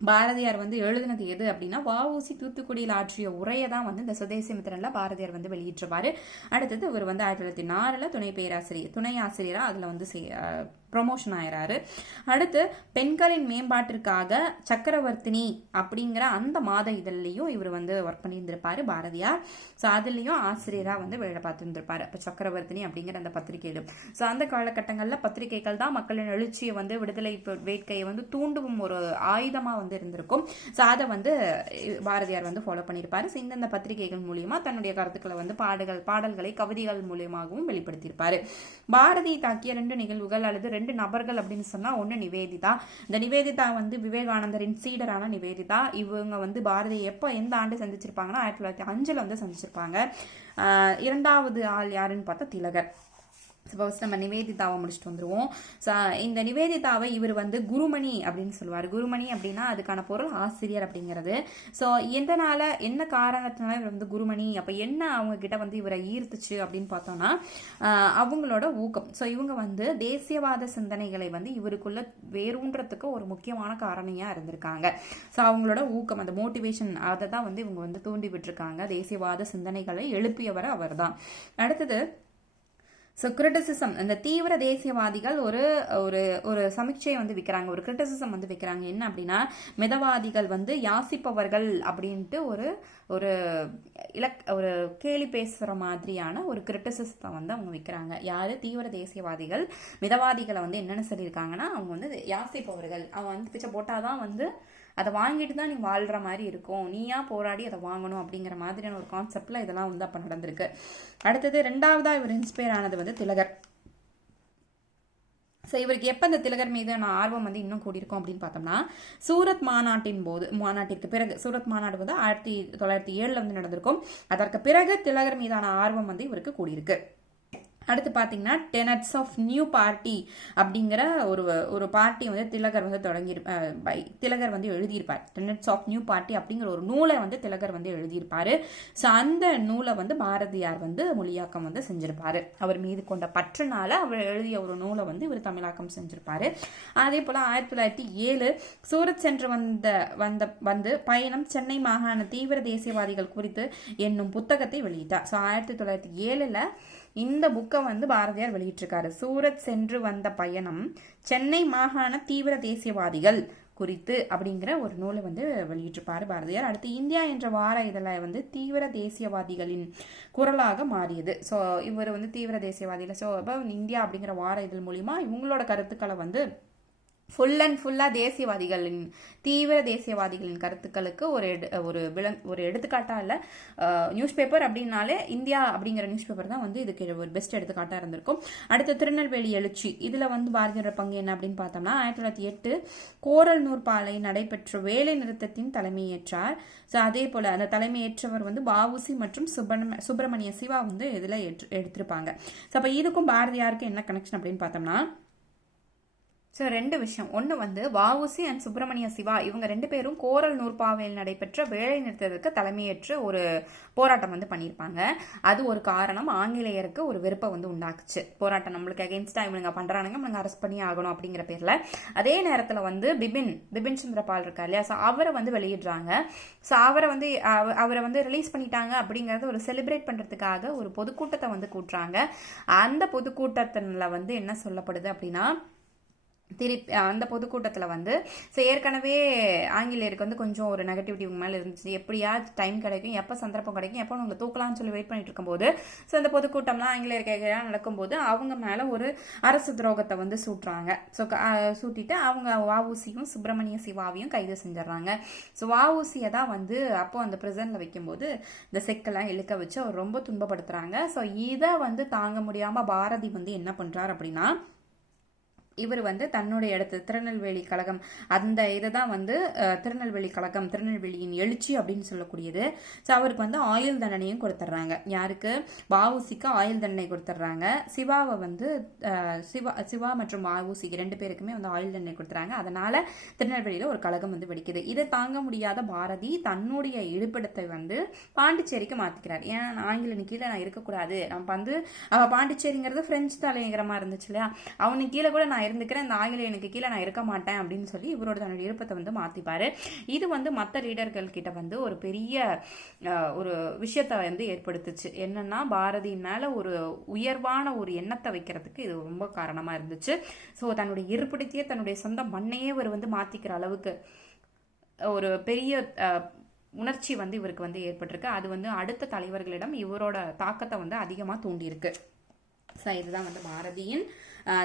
பாரதியார் வந்து எழுதினது எது அப்படின்னா வஉசி தூத்துக்குடியில் ஆற்றிய உரையை தான் வந்து இந்த சுதேசிமித்திரன்ல பாரதியார் வந்து வெளியிட்டிருப்பாரு. அடுத்தது இவர் வந்து 1904 துணை ஆசிரியராக அதில் வந்து ப்ரொமோஷன் ஆயிராரு. அடுத்து பெண்களின் மேம்பாட்டிற்காக சக்கரவர்த்தினி அப்படிங்கிற அந்த மாத இதழ்லையும் இவர் வந்து ஒர்க் பண்ணியிருந்திருப்பாரு பாரதியார். ஸோ அதுலேயும் ஆசிரியராக வந்து வேலை பார்த்துருந்துருப்பாரு. இப்போ சக்கரவர்த்தினி அப்படிங்கிற அந்த பத்திரிகையிலும். ஸோ அந்த காலகட்டங்களில் பத்திரிகைகள் தான் மக்களின் எழுச்சியை வந்து விடுதலை வேட்கையை வந்து தூண்டும் ஒரு ஆயுதமாக வந்து இருந்திருக்கும். ஸோ அதை வந்து பாரதியார் வந்து ஃபாலோ பண்ணியிருப்பாரு. ஸோ இந்தந்த பத்திரிகைகள் மூலியமா தன்னுடைய கருத்துக்களை வந்து பாடல்களை கவிதைகள் மூலியமாகவும் வெளிப்படுத்தியிருப்பாரு. பாரதி தாக்கிய 2 நிகழ்வுகள் அல்லது 2 நபர்கள் அப்படின்னு சொன்னா, ஒன்னு நிவேதிதா. இந்த நிவேதிதா வந்து விவேகானந்தரின் சீடரான நிவேதிதா. இவங்க வந்து பாரதியை எந்த ஆண்டு சந்திச்சிருப்பாங்கன்னா 1905 வந்து சந்திச்சிருப்பாங்க. 2வது ஆள் யாருன்னு பார்த்தா திலகர். ஃபர்ஸ்ட் நம்ம நிவேதிதாவை முடிச்சுட்டு வந்துருவோம். ஸோ இந்த நிவேதிதாவை இவர் வந்து குருமணி அப்படின்னு சொல்லுவார். குருமணி அப்படின்னா அதுக்கான பொருள் ஆசிரியர் அப்படிங்கிறது. ஸோ என்ன காரணத்தினால இவர் வந்து குருமணி, அப்போ என்ன அவங்க கிட்ட வந்து இவரை ஈர்த்துச்சு அப்படின்னு பார்த்தோம்னா அவங்களோட ஊக்கம். ஸோ இவங்க வந்து தேசியவாத சிந்தனைகளை வந்து இவருக்குள்ள வேரூன்றதுக்கு ஒரு முக்கியமான காரணியா இருந்திருக்காங்க. ஸோ அவங்களோட ஊக்கம், அந்த மோட்டிவேஷன், அதை தான் வந்து இவங்க வந்து தூண்டி விட்டுருக்காங்க. தேசியவாத சிந்தனைகளை எழுப்பியவர் அவர் தான். அடுத்தது ஸோ கிரிட்டிசிசம். இந்த தீவிர தேசியவாதிகள் ஒரு ஒரு ஒரு சமீட்சையை வந்து வைக்கிறாங்க, ஒரு கிரிட்டிசிசம் வந்து வைக்கிறாங்க. என்ன அப்படின்னா மிதவாதிகள் வந்து யாசிப்பவர்கள் அப்படின்ட்டு ஒரு ஒரு ஒரு கேலி பேசுகிற மாதிரியான ஒரு கிரிட்டிசிசத்தை வந்து அவங்க வைக்கிறாங்க. யாரு? தீவிர தேசியவாதிகள் மிதவாதிகளை வந்து என்னென்னு சொல்லியிருக்காங்கன்னா, அவங்க வந்து யாசிப்பவர்கள், அவங்க வந்து பிச்சை போட்டாதான் வந்து அதை வாங்கிட்டு தான் நீ வாழ்கிற மாதிரி இருக்கும், நீயா போராடி அதை வாங்கணும் அப்படிங்கிற மாதிரியான ஒரு கான்செப்டில் இதெல்லாம் வந்து அப்போ நடந்திருக்கு. அடுத்தது 2வதாக இவர் இன்ஸ்பயர் ஆனது வந்து திலகர். ஸோ இவருக்கு எப்போ இந்த திலகர் மீதான ஆர்வம் வந்து இன்னும் கூடியிருக்கும் அப்படின்னு பார்த்தோம்னா சூரத் மாநாட்டிற்கு பிறகு. சூரத் மாநாடு வந்து 1907 வந்து நடந்திருக்கும். அதற்கு பிறகு திலகர் மீதான ஆர்வம் வந்து இவருக்கு கூடியிருக்கு. அடுத்து பார்த்தீங்கன்னா டெனட்ஸ் ஆஃப் நியூ பார்ட்டி அப்படிங்கிற ஒரு பார்ட்டி வந்து திலகர் வந்து எழுதியிருப்பார். டெனட்ஸ் ஆஃப் நியூ பார்ட்டி அப்படிங்கிற ஒரு நூலை வந்து திலகர் வந்து எழுதியிருப்பாரு. ஸோ அந்த நூலை வந்து பாரதியார் வந்து மொழியாக்கம் வந்து செஞ்சிருப்பாரு. அவர் மீது கொண்ட பற்றுனால அவர் எழுதிய ஒரு நூலை வந்து இவர் தமிழாக்கம் செஞ்சிருப்பாரு. அதே போல 1907 சூரத் சென்று வந்து பயணம் சென்னை மாகாண தீவிர தேசியவாதிகள் குறித்து என்னும் புத்தகத்தை வெளியிட்டார். ஸோ 1907 இந்த புக்கை வந்து பாரதியார் வெளியிட்டிருக்காரு. சூரத் சென்று வந்த பயணம் சென்னை மாகாண தீவிர தேசியவாதிகள் குறித்து அப்படிங்கிற ஒரு நூலை வந்து வெளியிட்டிருப்பாரு பாரதியார். அடுத்து இந்தியா என்ற வார இதழை வந்து தீவிர தேசியவாதிகளின் குரலாக மாறியது. ஸோ இவர் வந்து தீவிர தேசியவாதிகள். ஸோ அப்போ இந்தியா அப்படிங்கிற வார இதழ் மூலிமா இவங்களோட கருத்துக்களை வந்து ஃபுல்லாக தீவிர தேசியவாதிகளின் கருத்துக்களுக்கு ஒரு எடுத்துக்காட்டாக இல்லை. நியூஸ் பேப்பர் அப்படின்னாலே இந்தியா அப்படிங்கிற நியூஸ் பேப்பர் தான் வந்து இதுக்கு ஒரு பெஸ்ட் எடுத்துக்காட்டாக இருந்திருக்கும். அடுத்த திருநெல்வேலி எழுச்சி, இதில் வந்து பாரதியாரோட பங்கு என்ன அப்படின்னு பார்த்தோம்னா 1908 கோரல் நூற்பாலை நடைபெற்ற வேலை நிறுத்தத்தின் தலைமையேற்றார். ஸோ அதே போல் அந்த தலைமையேற்றவர் வந்து வஉசி மற்றும் சுப்பிரமணிய சிவா வந்து இதில் எடுத்திருப்பாங்க. ஸோ அப்போ இதுக்கும் பாரதியாருக்கு என்ன கனெக்ஷன் அப்படின்னு பார்த்தோம்னா ஸோ ரெண்டு விஷயம். ஒன்று வந்து வஉசி அண்ட் சுப்பிரமணிய சிவா இவங்க ரெண்டு பேரும் கோரல் நூற்பாவையில் நடைபெற்ற வேலை நிறுத்தத்துக்கு தலைமையேற்று ஒரு போராட்டம் வந்து பண்ணியிருப்பாங்க. அது ஒரு காரணம், ஆங்கிலேயருக்கு ஒரு வெறுப்பை வந்து உண்டாக்குச்சு. போராட்டம் நம்மளுக்கு அகெயின்ஸ்டாக இவங்க பண்ணுறானுங்க, இவங்க அரெஸ்ட் பண்ணி ஆகணும் அப்படிங்கிற பேரில். அதே நேரத்தில் வந்து பிபின் சந்திரபால் இருக்கா இல்லையா, ஸோ அவரை வந்து வெளியிடுறாங்க. ஸோ அவரை வந்து ரிலீஸ் பண்ணிட்டாங்க அப்படிங்கிறத ஒரு செலிப்ரேட் பண்ணுறதுக்காக ஒரு பொதுக்கூட்டத்தை வந்து கூட்டுறாங்க. அந்த பொதுக்கூட்டத்தில் வந்து என்ன சொல்லப்படுது அப்படின்னா, அந்த பொதுக்கூட்டத்தில் வந்து ஸோ ஏற்கனவே ஆங்கிலேயருக்கு வந்து கொஞ்சம் ஒரு நெகட்டிவிட்டி மேலே இருந்துச்சு. எப்படியா டைம் கிடைக்கும், எப்போ சந்தர்ப்பம் கிடைக்கும், எப்போ உங்களை தூக்கலாம்னு சொல்லி வெயிட் பண்ணிட்டு இருக்கும்போது ஸோ அந்த பொதுக்கூட்டம்லாம் ஆங்கிலேயருக்கு எதிராக நடக்கும்போது அவங்க மேலே ஒரு அரசு துரோகத்தை வந்து சூட்டுறாங்க. ஸோ சூட்டிட்டு அவங்க வஉசியும் சுப்பிரமணிய சிவாவையும் கைது செஞ்சிடறாங்க. ஸோ வஉசியை தான் வந்து அப்போ அந்த பிரிசனில் வைக்கும்போது இந்த செக்கெல்லாம் இழுக்க வச்சு அவர் ரொம்ப துன்பப்படுத்துகிறாங்க. ஸோ இதை வந்து தாங்க முடியாமல் பாரதி வந்து என்ன பண்ணுறார் அப்படின்னா, இவர் வந்து தன்னுடைய இடத்து திருநெல்வேலி கழகம், அந்த இதை தான் வந்து திருநெல்வேலி கழகம், திருநெல்வேலியின் எழுச்சி அப்படின்னு சொல்லக்கூடியது. ஸோ அவருக்கு வந்து ஆயுள் தண்டனையும் கொடுத்துட்றாங்க. யாருக்கு? வஉசிக்கு ஆயுள் தண்டனை கொடுத்துட்றாங்க. சிவாவை வந்து சிவா மற்றும் வஉசி ரெண்டு பேருக்குமே வந்து ஆயுள் தண்டனை கொடுத்துறாங்க. அதனால திருநெல்வேலியில் ஒரு கழகம் வந்து வெடிக்குது. இதை தாங்க முடியாத பாரதி தன்னுடைய இருப்பிடத்தை வந்து பாண்டிச்சேரிக்கு மாற்றிக்கிறார். ஏன்னா ஆங்கிலனு கீழே நான் இருக்கக்கூடாது, நம்ம வந்து பாண்டிச்சேரிங்கிறது பிரெஞ்சு தலைநகரமாக இருந்துச்சு இல்லையா, அவனுக்கு கீழே கூட நான் இருந்துக்கிறேன், இந்த ஆங்கிலேயனுக்கு கீழே நான் இருக்க மாட்டேன் அப்படின்னு சொல்லி இவரோட தன்னுடைய விருப்பத்தை வந்து மாத்திப்பாரு. இது வந்து மற்ற ரீடர்கள் கிட்ட வந்து ஒரு பெரிய ஒரு விஷயத்தை வந்து ஏற்படுத்துச்சு. என்னன்னா, பாரதியின் மேல ஒரு உயர்வான ஒரு எண்ணத்தை வைக்கிறதுக்கு இது ரொம்ப காரணமா இருந்துச்சு. ஸோ தன்னுடைய இருப்பிடத்தையே தன்னுடைய சொந்த மண்ணையே இவர் வந்து மாத்திக்கிற அளவுக்கு ஒரு பெரிய உணர்ச்சி வந்து இவருக்கு வந்து ஏற்பட்டிருக்கு. அது வந்து அடுத்த தலைவர்களிடம் இவரோட தாக்கத்தை வந்து அதிகமாக தூண்டியிருக்கு. ஸோ இதுதான் வந்து பாரதியின்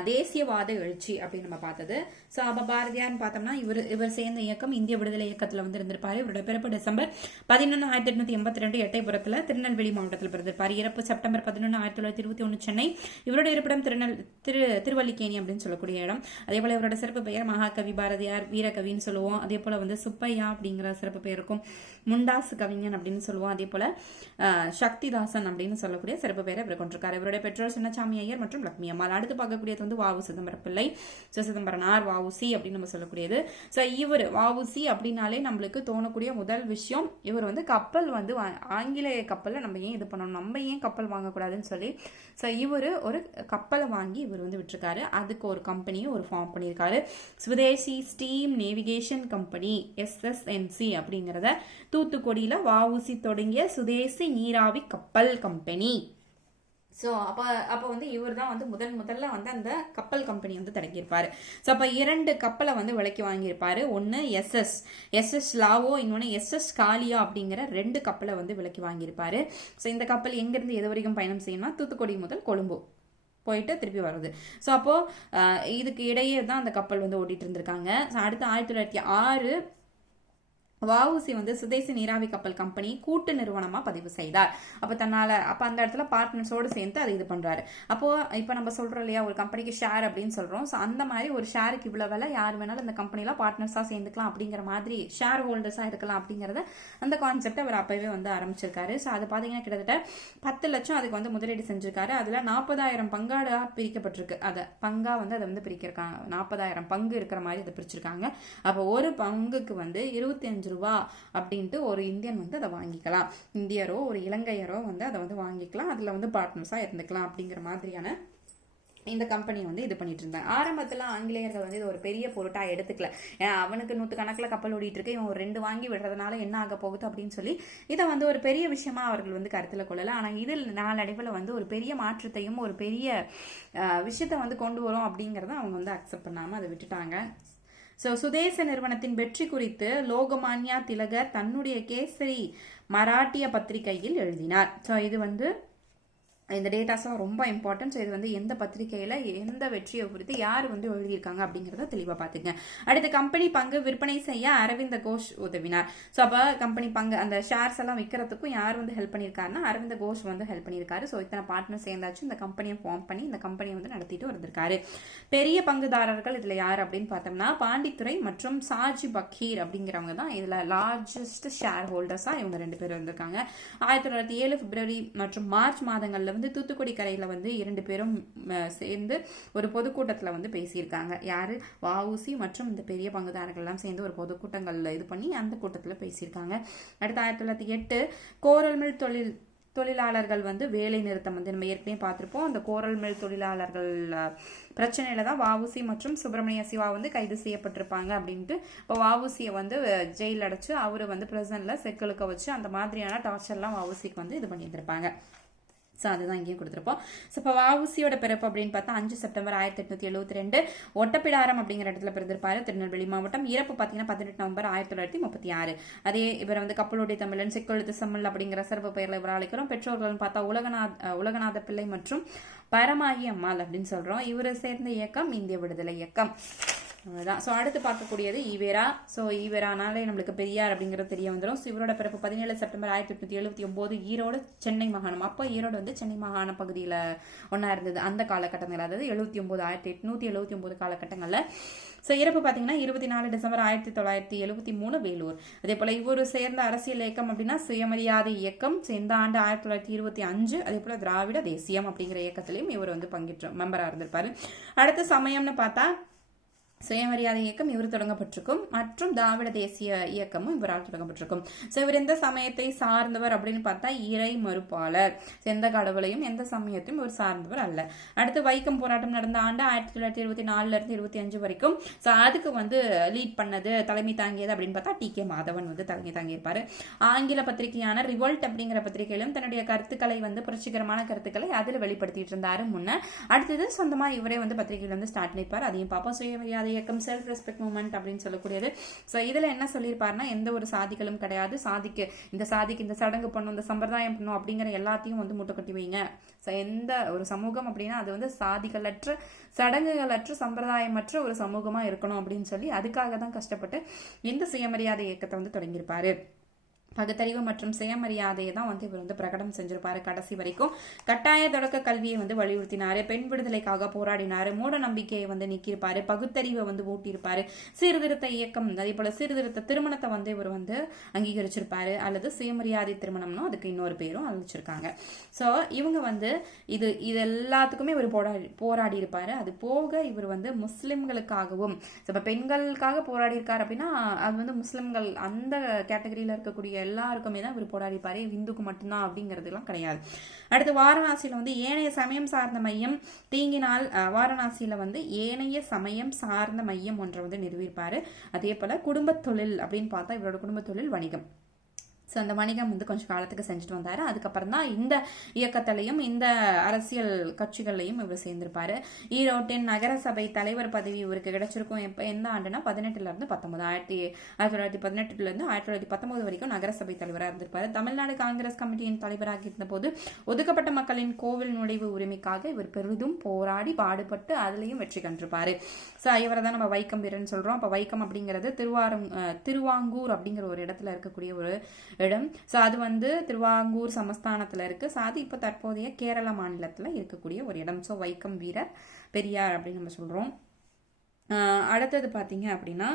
தேசியவாத எழுச்சி அப்படின்னு நம்ம பார்த்தது. ஸோ அப்போ பாரதியார்னு பார்த்தோம்னா இவர் சேர்ந்த இயக்கம் இந்திய விடுதலை இயக்கத்தில் வந்து இருந்திருப்பாரு. இவரோட பிறப்பு டிசம்பர் 11, 1882 எட்டயபுரத்தில் திருநெல்வேலி மாவட்டத்தில் பிறந்திருப்பார். இறப்பு செப்டம்பர் 11, 1921 சென்னை. இவரோட இருப்பிடம் திருவல்லிக்கேணி அப்படின்னு சொல்லக்கூடிய இடம். அதே போல இவரோட சிறப்பு பெயர் மகாகவி பாரதியார், வீரகவின்னு சொல்லுவோம். அதே போல வந்து சுப்பையா அப்படிங்கிற சிறப்பு பெயர் இருக்கும். முண்டாசு கவிஞன் அப்படின்னு சொல்லுவோம். அதே போல சக்திதாசன் அப்படின்னு சொல்லக்கூடிய சிறப்பு பெயரை இவர் கொண்டிருக்காரு. இவருடைய பெற்றோர் சின்னசாமி ஐயர் மற்றும் லட்சுமி அம்மாள். அடுத்து பார்க்கக்கூடிய வந்து வாவு சிதம்பரம் பிள்ளை, சிதம்பரனார் வஉசி அப்படின்னு நம்ம சொல்லக்கூடியது. ஸோ இவர் வஉசி அப்படின்னாலே நம்மளுக்கு தோணக்கூடிய முதல் விஷயம், இவர் வந்து கப்பல் வந்து ஆங்கிலேய கப்பலில் நம்ம ஏன் இது பண்ணணும், நம்ம ஏன் கப்பல் வாங்கக்கூடாதுன்னு சொல்லி ஸோ இவர் ஒரு கப்பலை வாங்கி இவர் வந்து விட்டுருக்காரு. அதுக்கு ஒரு கம்பெனியும் ஒரு ஃபார்ம் பண்ணியிருக்காரு. சுதேசி ஸ்டீம் நேவிகேஷன் கம்பெனி, SSNC அப்படிங்கிறத தூத்துக்குடியில் வஉசி தொடங்கிய சுதேசி நீராவி கப்பல் கம்பெனி. ஸோ அப்போ வந்து இவர் தான் வந்து முதல்ல வந்து அந்த கப்பல் கம்பெனி வந்து தொடங்கியிருப்பாரு. ஸோ அப்போ 2 கப்பலை வந்து விலைக்கு வாங்கியிருப்பாரு. ஒன்று எஸ்எஸ் லாவோ, இன்னொன்று SS காலியா அப்படிங்கிற 2 கப்பலை வந்து விலைக்கு வாங்கியிருப்பாரு. ஸோ இந்த கப்பல் எங்கேருந்து எது வரைக்கும் பயணம் செய்யணும்னா தூத்துக்குடி முதல் கொழும்பு போயிட்டு திருப்பி வருது. ஸோ அப்போது இதுக்கு இடையே தான் அந்த கப்பல் வந்து ஓட்டிகிட்டு இருந்திருக்காங்க. ஸோ அடுத்து 1906 வஉசி வந்து சுதேசி நீராவி கப்பல் கம்பெனி கூட்டு நிறுவனமாக பதிவு செய்தார். அப்போ அந்த இடத்துல பார்ட்னர்ஸோடு சேர்ந்து அதை இது பண்ணுறாரு. அப்போது இப்போ நம்ம சொல்கிறோம் இல்லையா, ஒரு கம்பெனிக்கு ஷேர் அப்படின்னு சொல்கிறோம். ஸோ அந்த மாதிரி ஒரு ஷேருக்கு இவ்வளோ விலை, யார் வேணாலும் இந்த கம்பெனியில் பார்ட்னர்ஸாக சேர்ந்துக்கலாம் அப்படிங்கிற மாதிரி, ஷேர் ஹோல்டர்ஸாக இருக்கலாம் அப்படிங்கிறத அந்த கான்செப்டை அவர் அப்போவே வந்து ஆரம்பிச்சிருக்காரு. ஸோ அது பார்த்தீங்கன்னா கிட்டத்தட்ட 10 லட்சம் அதுக்கு வந்து முதலீடு செஞ்சிருக்காரு. அதில் 40,000 பங்காடாக பிரிக்கப்பட்டிருக்கு. அதை வந்து பிரிக்கிருக்காங்க. 40,000 பங்கு இருக்கிற மாதிரி அதை பிரிச்சிருக்காங்க. அப்போ ஒரு பங்குக்கு வந்து 25 ரூபா அப்படின்ட்டு ஒரு இந்தியன் வந்து அதை வாங்கிக்கலாம். இந்தியரோ ஒரு இலங்கையரோ வந்து அதை வந்து வாங்கிக்கலாம். அதில் வந்து பார்ட்னர்ஸாக இருந்துக்கலாம் அப்படிங்கிற மாதிரியான இந்த கம்பெனி வந்து இது பண்ணிட்டு இருந்தாங்க. ஆரம்பத்தில் ஆங்கிலேயர்கள் வந்து இது ஒரு பெரிய பொருட்டாக எடுத்துக்கல. ஏன்னா அவனுக்கு 100 கணக்கில் கப்பல் ஓடிட்டு இருக்கு, இவன் ஒரு 2 வாங்கி விடுறதுனால என்ன ஆக போகுது அப்படின்னு சொல்லி இதை வந்து ஒரு பெரிய விஷயமா அவர்கள் வந்து கருத்தில் கொள்ளலை. ஆனால் இதில் நாளடைவில் வந்து ஒரு பெரிய மாற்றத்தையும் ஒரு பெரிய விஷயத்தை வந்து கொண்டு வரும் அப்படிங்கிறத அவங்க வந்து அக்செப்ட் பண்ணாமல் அதை விட்டுட்டாங்க. ஸோ சுதேச நிறுவனத்தின் வெற்றி குறித்து லோகமான்யா திலகர் தன்னுடைய கேசரி மராட்டிய பத்திரிகையில் எழுதினார். ஸோ இது வந்து இந்த டேட்டாஸும் ரொம்ப இம்பார்ட்டன்ட். ஸோ இது வந்து எந்த பத்திரிகையில் எந்த வெற்றியை குறித்து யார் வந்து எழுதியிருக்காங்க அப்படிங்கிறத தெளிவாக பார்த்துங்க. அடுத்து கம்பெனி பங்கு விற்பனை செய்ய அரவிந்த கோஷ் உதவினார். ஸோ அப்போ கம்பெனி பங்கு அந்த ஷேர்ஸ் எல்லாம் விற்கிறதுக்கும் யார் வந்து ஹெல்ப் பண்ணியிருக்காருன்னா அரவிந்த கோஷ் வந்து ஹெல்ப் பண்ணியிருக்காரு. ஸோ இத்தனை பார்ட்னர் சேர்ந்தாச்சும் இந்த கம்பெனியை ஃபார்ம் பண்ணி இந்த கம்பெனியை வந்து நடத்திட்டு வந்திருக்காரு. பெரிய பங்குதாரர்கள் இதில் யார் அப்படின்னு பார்த்தோம்னா பாண்டித்துரை மற்றும் சாஜி பக்கீர் அப்படிங்கிறவங்க தான் இதில் லார்ஜஸ்ட் ஷேர் ஹோல்டர்ஸாக இவங்க 2 பேர் வந்திருக்காங்க. 1907 பிப்ரவரி மற்றும் மார்ச் மாதங்களில் வந்து தூத்துக்குடி கரையில் வந்து 2 பேரும் சேர்ந்து ஒரு பொதுக்கூட்டத்தில் வந்து பேசியிருக்காங்க. யார்? வஉசி மற்றும் இந்த பெரிய பங்குதாரர்கள்லாம் சேர்ந்து ஒரு பொதுக்கூட்டங்களில் இது பண்ணி அந்த கூட்டத்தில் பேசியிருக்காங்க. அடுத்து 1908 கோரல் மில் தொழிலாளர்கள் வந்து வேலை நிறுத்தம் வந்து நம்ம ஏற்கனவே பார்த்துருப்போம். அந்த கோரல் மில் தொழிலாளர்கள் பிரச்சனையில தான் வஉசி மற்றும் சுப்பிரமணிய சிவா வந்து கைது செய்யப்பட்டிருப்பாங்க அப்படின்ட்டு. இப்போ வஉசியை வந்து ஜெயில் அடைச்சு அவரு வந்து பிரசன்ட்ல செக்கலுக்க வச்சு அந்த மாதிரியான டார்ச்சர்லாம் வஉசிக்கு வந்து இது பண்ணியிருந்திருப்பாங்க. ஸோ அதுதான் இங்கேயும் கொடுத்துருப்போம். ஸோ இப்போ வஉசியோட பிறப்பு அப்படின்னு பார்த்தா 5 செப்டம்பர் 1872 ஒட்டப்பிடாரம் அப்படிங்கிற இடத்துல பிறந்திருப்பாரு, திருநெல்வேலி மாவட்டம். இறப்பு பார்த்தீங்கன்னா 18 நவம்பர் 1936. அதே இவர் வந்து கப்பலுடைய தமிழன், செக்கெழுத்து செம்மல் அப்படிங்கிற சிறப்பு பெயரில் இவர் அழைக்கிறோம். பெற்றோர்கள்னு பார்த்தா உலகநாத பிள்ளை மற்றும் பரமாயி அம்மாள் அப்படின்னு சொல்றோம். இவரை சேர்ந்த இயக்கம் இந்திய விடுதலை இயக்கம். அவ்வளோதான். ஸோ அடுத்து பார்க்கக்கூடியது ஈவேரா. ஸோ ஈவேரானாலே நம்மளுக்கு பெரியார் அப்படிங்கிறது தெரிய வந்துடும். ஸோ இவரோட பிறப்பு 17 செப்டம்பர் 1879 ஈரோடு சென்னை மாகாணம். அப்போ ஈரோடு வந்து சென்னை மாகாண பகுதியில் ஒன்றா இருந்தது அந்த காலகட்டங்கள், அதாவது 1879 காலகட்டங்களில். ஸோ இறப்பு பார்த்தீங்கன்னா 24 டிசம்பர் 1973 வேலூர். அதே போல் இவர் சேர்ந்த அரசியல் இயக்கம் அப்படின்னா சுயமரியாதை இயக்கம். இந்த ஆண்டு 1925. அதே போல் திராவிட தேசியம் அப்படிங்கிற இயக்கத்திலையும் இவர் வந்து மெம்பராக இருந்திருப்பாரு. அடுத்து சமயம்னு பார்த்தா சுயமரியாதை இயக்கம் இவர் தொடங்கப்பட்டிருக்கும் மற்றும் திராவிட தேசிய இயக்கமும் இவரால் தொடங்கப்பட்டிருக்கும். ஸோ இவர் எந்த சமயத்தை சார்ந்தவர் அப்படின்னு பார்த்தா இறை மறுப்பாளர். எந்த கடவுளையும் எந்த சமயத்தையும் இவர் சார்ந்தவர் அல்ல. அடுத்து வைக்கம் போராட்டம் நடந்த ஆண்டு 1924 25 வரைக்கும். ஸோ அதுக்கு வந்து லீட் பண்ணது, தலைமை தாங்கியது அப்படின்னு பார்த்தா டி.கே. மாதவன் வந்து தலைமை தாங்கியிருப்பாரு. ஆங்கில பத்திரிகையான ரிவோல்ட் அப்படிங்கிற பத்திரிகையிலும் தன்னுடைய கருத்துக்களை வந்து புரட்சிகரமான கருத்துக்களை அதில் வெளிப்படுத்திட்டு இருந்தாரு முன்ன. அடுத்தது சொந்தமாக இவரே வந்து பத்திரிகையில் வந்து ஸ்டார்ட் பண்ணியிருப்பார். அதையும் பார்ப்போம். சுயமரியாதை இயக்கம், செல்ஃப் ரெஸ்பெக்ட் மூவ்மெண்ட் அப்படின்னு சொல்லக்கூடியது. ஸோ இதில் என்ன சொல்லியிருப்பாருன்னா, எந்த ஒரு சாதிகளும் கிடையாது, சாதிக்கு இந்த சடங்கு பண்ணும், இந்த சம்பிரதாயம் பண்ணும் அப்படிங்கிற எல்லாத்தையும் வந்து மூட்டை கட்டி வைங்க. ஸோ எந்த ஒரு சமூகம் அப்படின்னா அது வந்து சாதிகளற்ற, சடங்குகளற்ற, சம்பிரதாயமற்ற ஒரு சமூகமாக இருக்கணும் அப்படின்னு சொல்லி அதுக்காக தான் கஷ்டப்பட்டு இந்த சுயமரியாதை இயக்கத்தை வந்து தொடங்கியிருப்பாரு. பகுத்தறிவு மற்றும் சுயமரியாதையை தான் வந்து இவர் வந்து பிரகடனம் செஞ்சிருப்பாரு கடைசி வரைக்கும். கட்டாய தொடக்க கல்வியை வந்து வலியுறுத்தினாரு, பெண் விடுதலைக்காக போராடினாரு, மூட நம்பிக்கையை வந்து நீக்கியிருப்பாரு, பகுத்தறிவை வந்து ஊட்டியிருப்பாரு, சீர்திருத்த இயக்கம், அதே போல சீர்திருத்த திருமணத்தை வந்து இவர் வந்து அங்கீகரிச்சிருப்பாரு, அல்லது சுயமரியாதை திருமணம்னு அதுக்கு இன்னொரு பேரும் அழிச்சிருக்காங்க. ஸோ இவங்க வந்து இது எல்லாத்துக்குமே இவர் போராடி இருப்பாரு. அது போக இவர் வந்து முஸ்லிம்களுக்காகவும், இப்போ பெண்களுக்காக போராடி இருக்காரு அப்படின்னா அது வந்து முஸ்லிம்கள் அந்த கேட்டகரியில இருக்கக்கூடிய எல்லாருக்குமே தான் இவர் போராடிப்பாரு, இந்துக்கு மட்டும்தான் அப்படிங்கிறதுலாம் கிடையாது. அடுத்து வாரணாசியில வந்து ஏனைய சமயம் சார்ந்த மையம் தீங்கினால் வாரணாசியில வந்து ஏனைய சமயம் சார்ந்த மையம் ஒன்றை வந்து நிறுவியிருப்பாரு. அதே போல குடும்ப தொழில் அப்படின்னு பார்த்தா இவரோட குடும்ப தொழில் வணிகம். ஸோ அந்த வணிகம் வந்து கொஞ்சம் காலத்துக்கு செஞ்சுட்டு வந்தார். அதுக்கப்புறம் தான் இந்த இயக்கத்திலையும் இந்த அரசியல் கட்சிகள்லையும் இவர் சேர்ந்திருப்பாரு. ஈரோட்டின் நகரசபை தலைவர் பதவி இவருக்கு கிடைச்சிருக்கும். எந்த ஆண்டுனா 18 19 1918 1919 வரைக்கும் நகரசபை தலைவராக இருந்திருப்பாரு. தமிழ்நாடு காங்கிரஸ் கமிட்டியின் தலைவராக இருந்த போது ஒதுக்கப்பட்ட மக்களின் கோவில் நுழைவு உரிமைக்காக இவர் பெரிதும் போராடி பாடுபட்டு அதுலேயும் வெற்றி கண்டிருப்பாரு. ஸோ இவரை தான் நம்ம வைக்கம் வீரன் சொல்றோம். அப்போ வைக்கம் அப்படிங்கிறது திருவாங்கூர் அப்படிங்கிற ஒரு இடத்துல இருக்கக்கூடிய ஒரு இடம். ஸோ அது வந்து திருவாங்கூர் சமஸ்தானத்தில் இருக்கு. ஸோ அது இப்போ தற்போதைய கேரள மாநிலத்தில் இருக்கக்கூடிய ஒரு இடம். ஸோ வைக்கம் வீரர் பெரியார் அப்படின்னு நம்ம சொல்றோம். அடுத்தது பார்த்தீங்க அப்படின்னா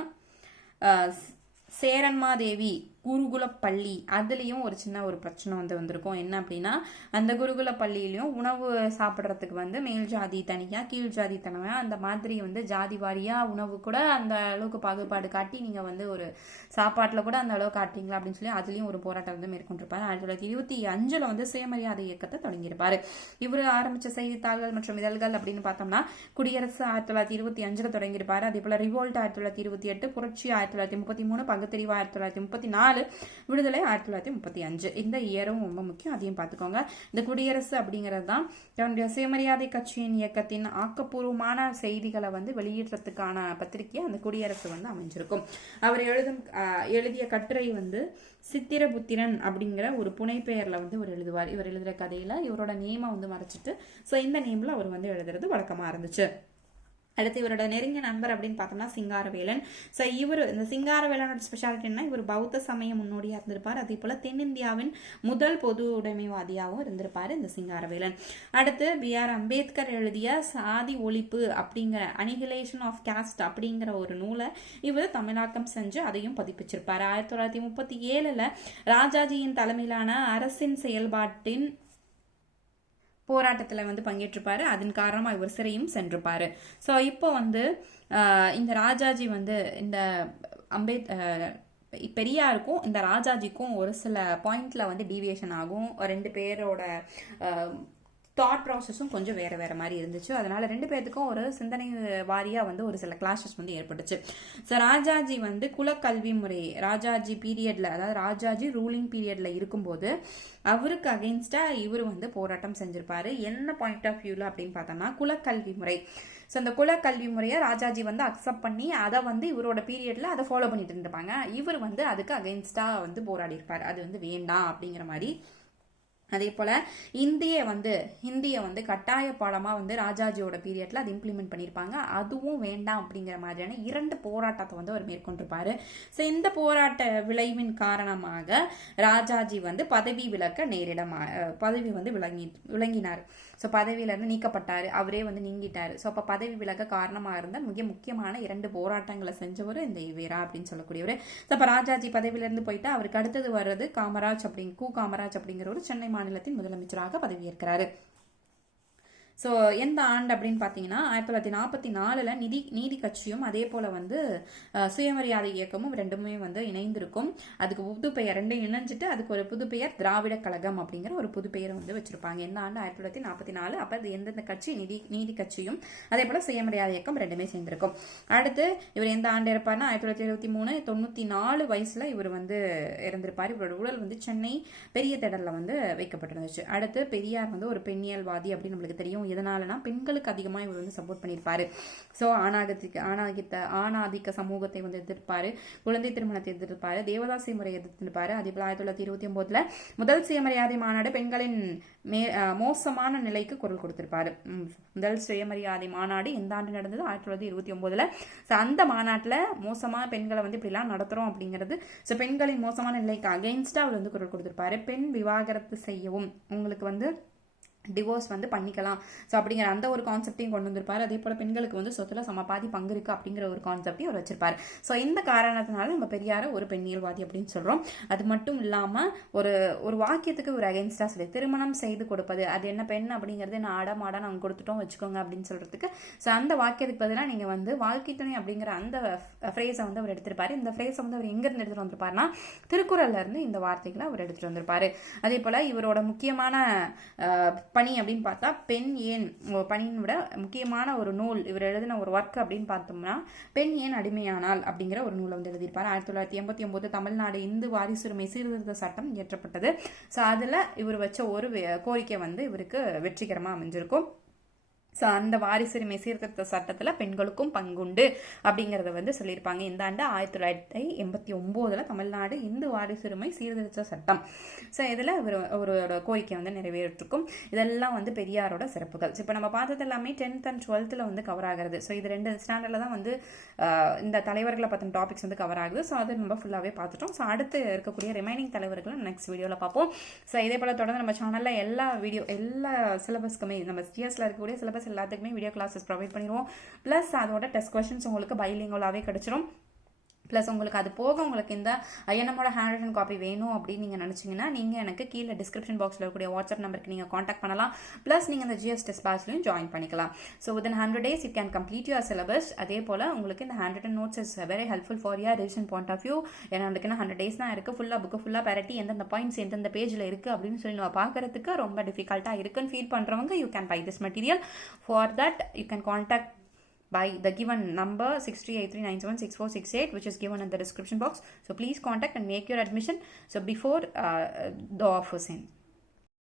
சேரன்மாதேவி குருகுல பள்ளி, அதுலேயும் ஒரு சின்ன ஒரு பிரச்சனை வந்திருக்கும். என்ன அப்படின்னா அந்த குருகுல பள்ளியிலையும் உணவு சாப்பிட்றதுக்கு வந்து மேல் ஜாதி தனியாக கீழ் ஜாதி தனியாக அந்த மாதிரி வந்து ஜாதி வாரியாக உணவு கூட அந்த அளவுக்கு பாகுபாடு காட்டி நீங்கள் வந்து ஒரு சாப்பாட்டில் கூட அந்த அளவுக்கு காட்டிங்களா அப்படின்னு சொல்லி அதுலேயும் ஒரு போராட்டம் வந்து மேற்கொண்டிருப்பார். 1925 வந்து சுயமரியாதை இயக்கத்தை தொடங்கியிருப்பார். இவர் ஆரம்பித்த செய்தித்தாள்கள் மற்றும் இதழ்கள் அப்படின்னு பார்த்தோம்னா குடியரசு 1925 தொடங்கியிருப்பார். அதே போல் ரிவோல்ட் 1928, புரட்சி 1933, பகுத்தறிவு 1934, விடுதலை 1935. இந்த இயரும் ரொம்ப முக்கியம், அதையும் பார்த்துக்கோங்க. இந்த குடியரசு அப்படிங்கிறது தான் தன்னுடைய சுயமரியாதை கட்சியின் இயக்கத்தின் ஆக்கப்பூர்வமான செய்திகளை வந்து வெளியிடுறதுக்கான பத்திரிகை அந்த குடியரசு வந்து அமைஞ்சிருக்கும். அவர் எழுதிய கட்டுரை வந்து சித்திரபுத்திரன் அப்படிங்கிற ஒரு புனைப்பெயர்ல வந்து அவர் எழுதுவார். இவர் எழுதுற கதையில இவரோட நேமை வந்து மறைச்சிட்டு ஸோ இந்த நேம்ல அவர் வந்து எழுதுறது வழக்கமா இருந்துச்சு. அடுத்து இவரோட நெருங்கிய நண்பர் அப்படின்னு பார்த்தோம்னா சிங்காரவேலன். ஸோ இவர் இந்த சிங்காரவேலனோட ஸ்பெஷாலிட்டின்னா இவர் பௌத்த சமய முன்னோடியாக இருந்திருப்பார். அதே போல் தென்னிந்தியாவின் முதல் பொது உடைமைவாதியாகவும் இருந்திருப்பார் இந்த சிங்காரவேலன். அடுத்து B.R. அம்பேத்கர் எழுதிய சாதி ஒழிப்பு அப்படிங்கிற அனிகிலேஷன் ஆஃப் காஸ்ட் அப்படிங்கிற ஒரு நூலை இவர் தமிழாக்கம் செஞ்சு அதையும் பதிப்பிச்சிருப்பார். 1937 ராஜாஜியின் தலைமையிலான அரசின் செயல்பாட்டின் போராட்டத்தில் வந்து பங்கேற்றிருப்பாரு. அதன் காரணமாக இவர் சிறையும் சென்றிருப்பாரு. ஸோ இப்போ வந்து இந்த ராஜாஜி வந்து இந்த பெரியாருக்கும் இந்த ராஜாஜிக்கும் ஒரு சில பாயிண்ட்ல வந்து டீவியேஷன் ஆகும். ரெண்டு பேரோட தாட் ப்ராசஸும் கொஞ்சம் வேறு வேறு மாதிரி இருந்துச்சு. அதனால் ரெண்டு பேர்த்துக்கும் ஒரு சிந்தனை வாரியாக வந்து ஒரு சில கிளாஷஸ் வந்து ஏற்பட்டுச்சு. ஸோ ராஜாஜி வந்து குலக்கல்வி முறை ராஜாஜி பீரியடில், அதாவது ராஜாஜி ரூலிங் பீரியடில் இருக்கும்போது அவருக்கு அகெயின்ஸ்டாக இவர் வந்து போராட்டம் செஞ்சிருப்பாரு. என்ன பாயிண்ட் ஆஃப் வியூவில் அப்படின்னு பார்த்தோம்னா குலக்கல்வி முறை. ஸோ அந்த குலக்கல்வி முறையை ராஜாஜி வந்து அக்செப்ட் பண்ணி அதை வந்து இவரோட பீரியடில் அதை ஃபாலோ பண்ணிட்டு இருந்திருப்பாங்க. இவர் வந்து அதுக்கு அகெயின்ஸ்டாக வந்து போராடி இருப்பார். அது வந்து வேண்டாம் அப்படிங்கிற மாதிரி. அதே போல் ஹிந்தியை வந்து கட்டாய பாடமாக வந்து ராஜாஜியோட பீரியடில் அது இம்ப்ளிமெண்ட் பண்ணியிருப்பாங்க. அதுவும் வேண்டாம் அப்படிங்கிற மாதிரியான 2 போராட்டத்தை வந்து அவர் மேற்கொண்டிருப்பார். ஸோ இந்த போராட்ட விளைவின் காரணமாக ராஜாஜி வந்து பதவி வந்து விளங்கினார். ஸோ பதவியிலேருந்து நீக்கப்பட்டார். அவரே வந்து நீங்கிட்டார். ஸோ அப்போ பதவி விலக காரணமாக இருந்த முக்கியமான 2 போராட்டங்களை செஞ்சவர் இந்த ஈவேரா அப்படின்னு சொல்லக்கூடியவர். ஸோ அப்போ ராஜாஜி பதவியிலேருந்து போயிட்டு அவருக்கு அடுத்தது வர்றது காமராஜ் அப்படிங்கிற ஒரு சென்னை மாநிலத்தின் முதலமைச்சராக பதவியேற்கிறாரு. ஸோ எந்த ஆண்டு அப்படின்னு பார்த்தீங்கன்னா 1944 நீதி கட்சியும் அதே போல் வந்து சுயமரியாதை இயக்கமும் ரெண்டுமே வந்து இணைந்திருக்கும். அதுக்கு புது பெயர் ரெண்டும் இணைஞ்சிட்டு அதுக்கு ஒரு புது பெயர் திராவிட கழகம் அப்படிங்கிற ஒரு புது பெயரை வந்து வச்சிருப்பாங்க. எந்த ஆண்டு 1944. அப்போ அது எந்தெந்த கட்சி நீதி கட்சியும் அதே போல் சுயமரியாதை இயக்கம் ரெண்டுமே சேர்ந்திருக்கும். அடுத்து இவர் எந்த ஆண்டு இருப்பார்னா 1973. 94 வயசுல இவர் வந்து இறந்திருப்பார். இவரோட உடல் வந்து சென்னை பெரிய திடலில் வந்து வைக்கப்பட்டிருந்துச்சு. அடுத்து பெரியார் வந்து ஒரு பெண்ணியல்வாதி அப்படின்னு நம்மளுக்கு தெரியும். எதனாலனா பெண்களுக்கு அதிகமாக இவர் வந்து சப்போர்ட் பண்ணியிருப்பாரு. ஸோ ஆணாதிக்க சமூகத்தை வந்து எதிர்ப்பாரு, குழந்தை திருமணத்தை எதிர்ப்பாரு, தேவதாசி முறையை எதிர்த்திருப்பாரு. அதே போல 1929 முதல் சுயமரியாதை மாநாடு பெண்களின் மோசமான நிலைக்கு குரல் கொடுத்திருப்பாரு. முதல் சுயமரியாதை மாநாடு எந்த ஆண்டு நடந்தது? 1929. ஸோ அந்த மாநாட்டில் மோசமான பெண்களை வந்து இப்படிலாம் நடத்துகிறோம் அப்படிங்கிறது, ஸோ பெண்களின் மோசமான நிலைக்கு அகெயின்ஸ்டாக அவர் வந்து குரல் கொடுத்திருப்பாரு. பெண் விவாகரத்து செய்யவும், உங்களுக்கு வந்து டிவோர்ஸ் வந்து பண்ணிக்கலாம் ஸோ அப்படிங்கிற அந்த ஒரு கான்செப்டையும் கொண்டு வந்திருப்பார். அதே போல் பெண்களுக்கு வந்து சொத்துல சமபாதி பங்கு இருக்குது அப்படிங்கிற ஒரு கான்செப்டையும் அவர் வச்சிருப்பார். ஸோ இந்த காரணத்தினால நம்ம பெரியாரை ஒரு பெண்ணியல்வாதி அப்படின்னு சொல்கிறோம். அது மட்டும் இல்லாமல் ஒரு வாக்கியத்துக்கு ஒரு அகெயின்ஸ்டாக சொல்லி திருமணம் செய்து கொடுப்பது, அது என்ன பெண் அப்படிங்கிறது நான் ஆட நாங்கள் கொடுத்துட்டோம் வச்சுக்கோங்க அப்படின்னு சொல்கிறதுக்கு, ஸோ அந்த வாக்கியத்துக்கு பதிலாக நீங்கள் வந்து வாழ்க்கை துணை அப்படிங்கிற அந்த ஃப்ரேஸை வந்து அவர் எடுத்திருப்பார். இந்த ஃப்ரேஸை வந்து அவர் எங்கேருந்து எடுத்துகிட்டு வந்திருப்பாருன்னா திருக்குறள்ல இருந்து இந்த வார்த்தைகளை அவர் எடுத்துகிட்டு வந்திருப்பார். அதே போல் இவரோட முக்கியமான பணி அப்படின்னு பார்த்தா பெண் ஏன் பணியின் விட முக்கியமான ஒரு நூல் இவர் எழுதின ஒரு ஒர்க் அப்படின்னு பார்த்தோம்னா பெண் ஏன் அடிமையானால் அப்படிங்கிற ஒரு நூலை வந்து எழுதியிருப்பார். 1989 தமிழ்நாடு இந்து வாரிசுரிமை சீர்திருத்த சட்டம் இயற்றப்பட்டது. ஸோ அதில் இவர் வச்ச ஒரு கோரிக்கை வந்து இவருக்கு வெற்றிகரமாக அமைஞ்சிருக்கும். ஸோ அந்த வாரிசுரிமை சீர்திருத்த சட்டத்தில் பெண்களுக்கும் பங்குண்டு அப்படிங்கிறத வந்து சொல்லியிருப்பாங்க. இந்த ஆண்டு 1989 தமிழ்நாடு இந்து வாரிசுரிமை சீர்திருத்த சட்டம். ஸோ இதில் அவரோட கோரிக்கை வந்து நிறைவேற்றிருக்கும். இதெல்லாம் வந்து பெரியாரோட சிறப்புகள். இப்போ நம்ம பார்த்தது எல்லாமே 10th and 12th வந்து கவர் ஆகிறது. ஸோ இது 2 ஸ்டாண்டர்டில் தான் வந்து இந்த தலைவர்களை பற்றின டாபிக்ஸ் வந்து கவர் ஆகுது. ஸோ அதை நம்ம ஃபுல்லாகவே பார்த்துட்டோம். ஸோ அடுத்து இருக்கக்கூடிய ரிமைனிங் தலைவர்களை நெக்ஸ்ட் வீடியோவில் பார்ப்போம். ஸோ இதே போல் தொடர்ந்து நம்ம சேனலில் எல்லா சிலபஸ்க்குமே நம்ம ஜிஎஸ்ல இருக்கக்கூடிய சிலபஸ் எல்லாத்துக்குமே வீடியோ கிளாஸஸ் ப்ரொவைட் பண்ணிடுவோம். ப்ளஸ் அதோட டெஸ்ட் கொஸ்டின்ஸ் உங்களுக்கு பைலிங்குவலாகவே கிடைச்சிரும். ப்ளஸ் உங்களுக்கு அது போக உங்களுக்கு இந்த ஐஎன்எம்மோட ஹேண்ட் ரிட்டன் காப்பி வேணும் அப்படின்னு நீங்கள் நினச்சிங்கன்னா நீங்கள் எனக்கு கீழே டிஸ்கிரிப்ஷன் பாக்ஸில் இருக்கக்கூடிய வாட்ஸ்அப் நம்பருக்கு நீங்கள் காண்டாக்ட் பண்ணலாம். ப்ளஸ் நீங்கள் இந்த ஜிஎஸ் டெஸ்ட் பேட்ச்லையும் ஜாயின் பண்ணிக்கலாம். So within 100 days you can complete your syllabus. அதே போல் உங்களுக்கு இந்த hand written notes is very helpful for your revision point of view. ஏன்னா நம்மளுக்கு 100 days தான் இருக்குது. புக்கு ஃபுல்லாக பரட்டி எந்தெந்த பாயிண்ட்ஸ் எந்தெந்த பேஜில் இருக்குது அப்படின்னு சொல்லி நம்ம பார்க்கறதுக்கு ரொம்ப டிஃபிகல்ட்டாக இருக்குன்னு ஃபீல் பண்ணுறவங்க you can buy this material. For that you can contact by the given number 6383976468 which is given in the description box. So please contact and make your admission so before the offers end.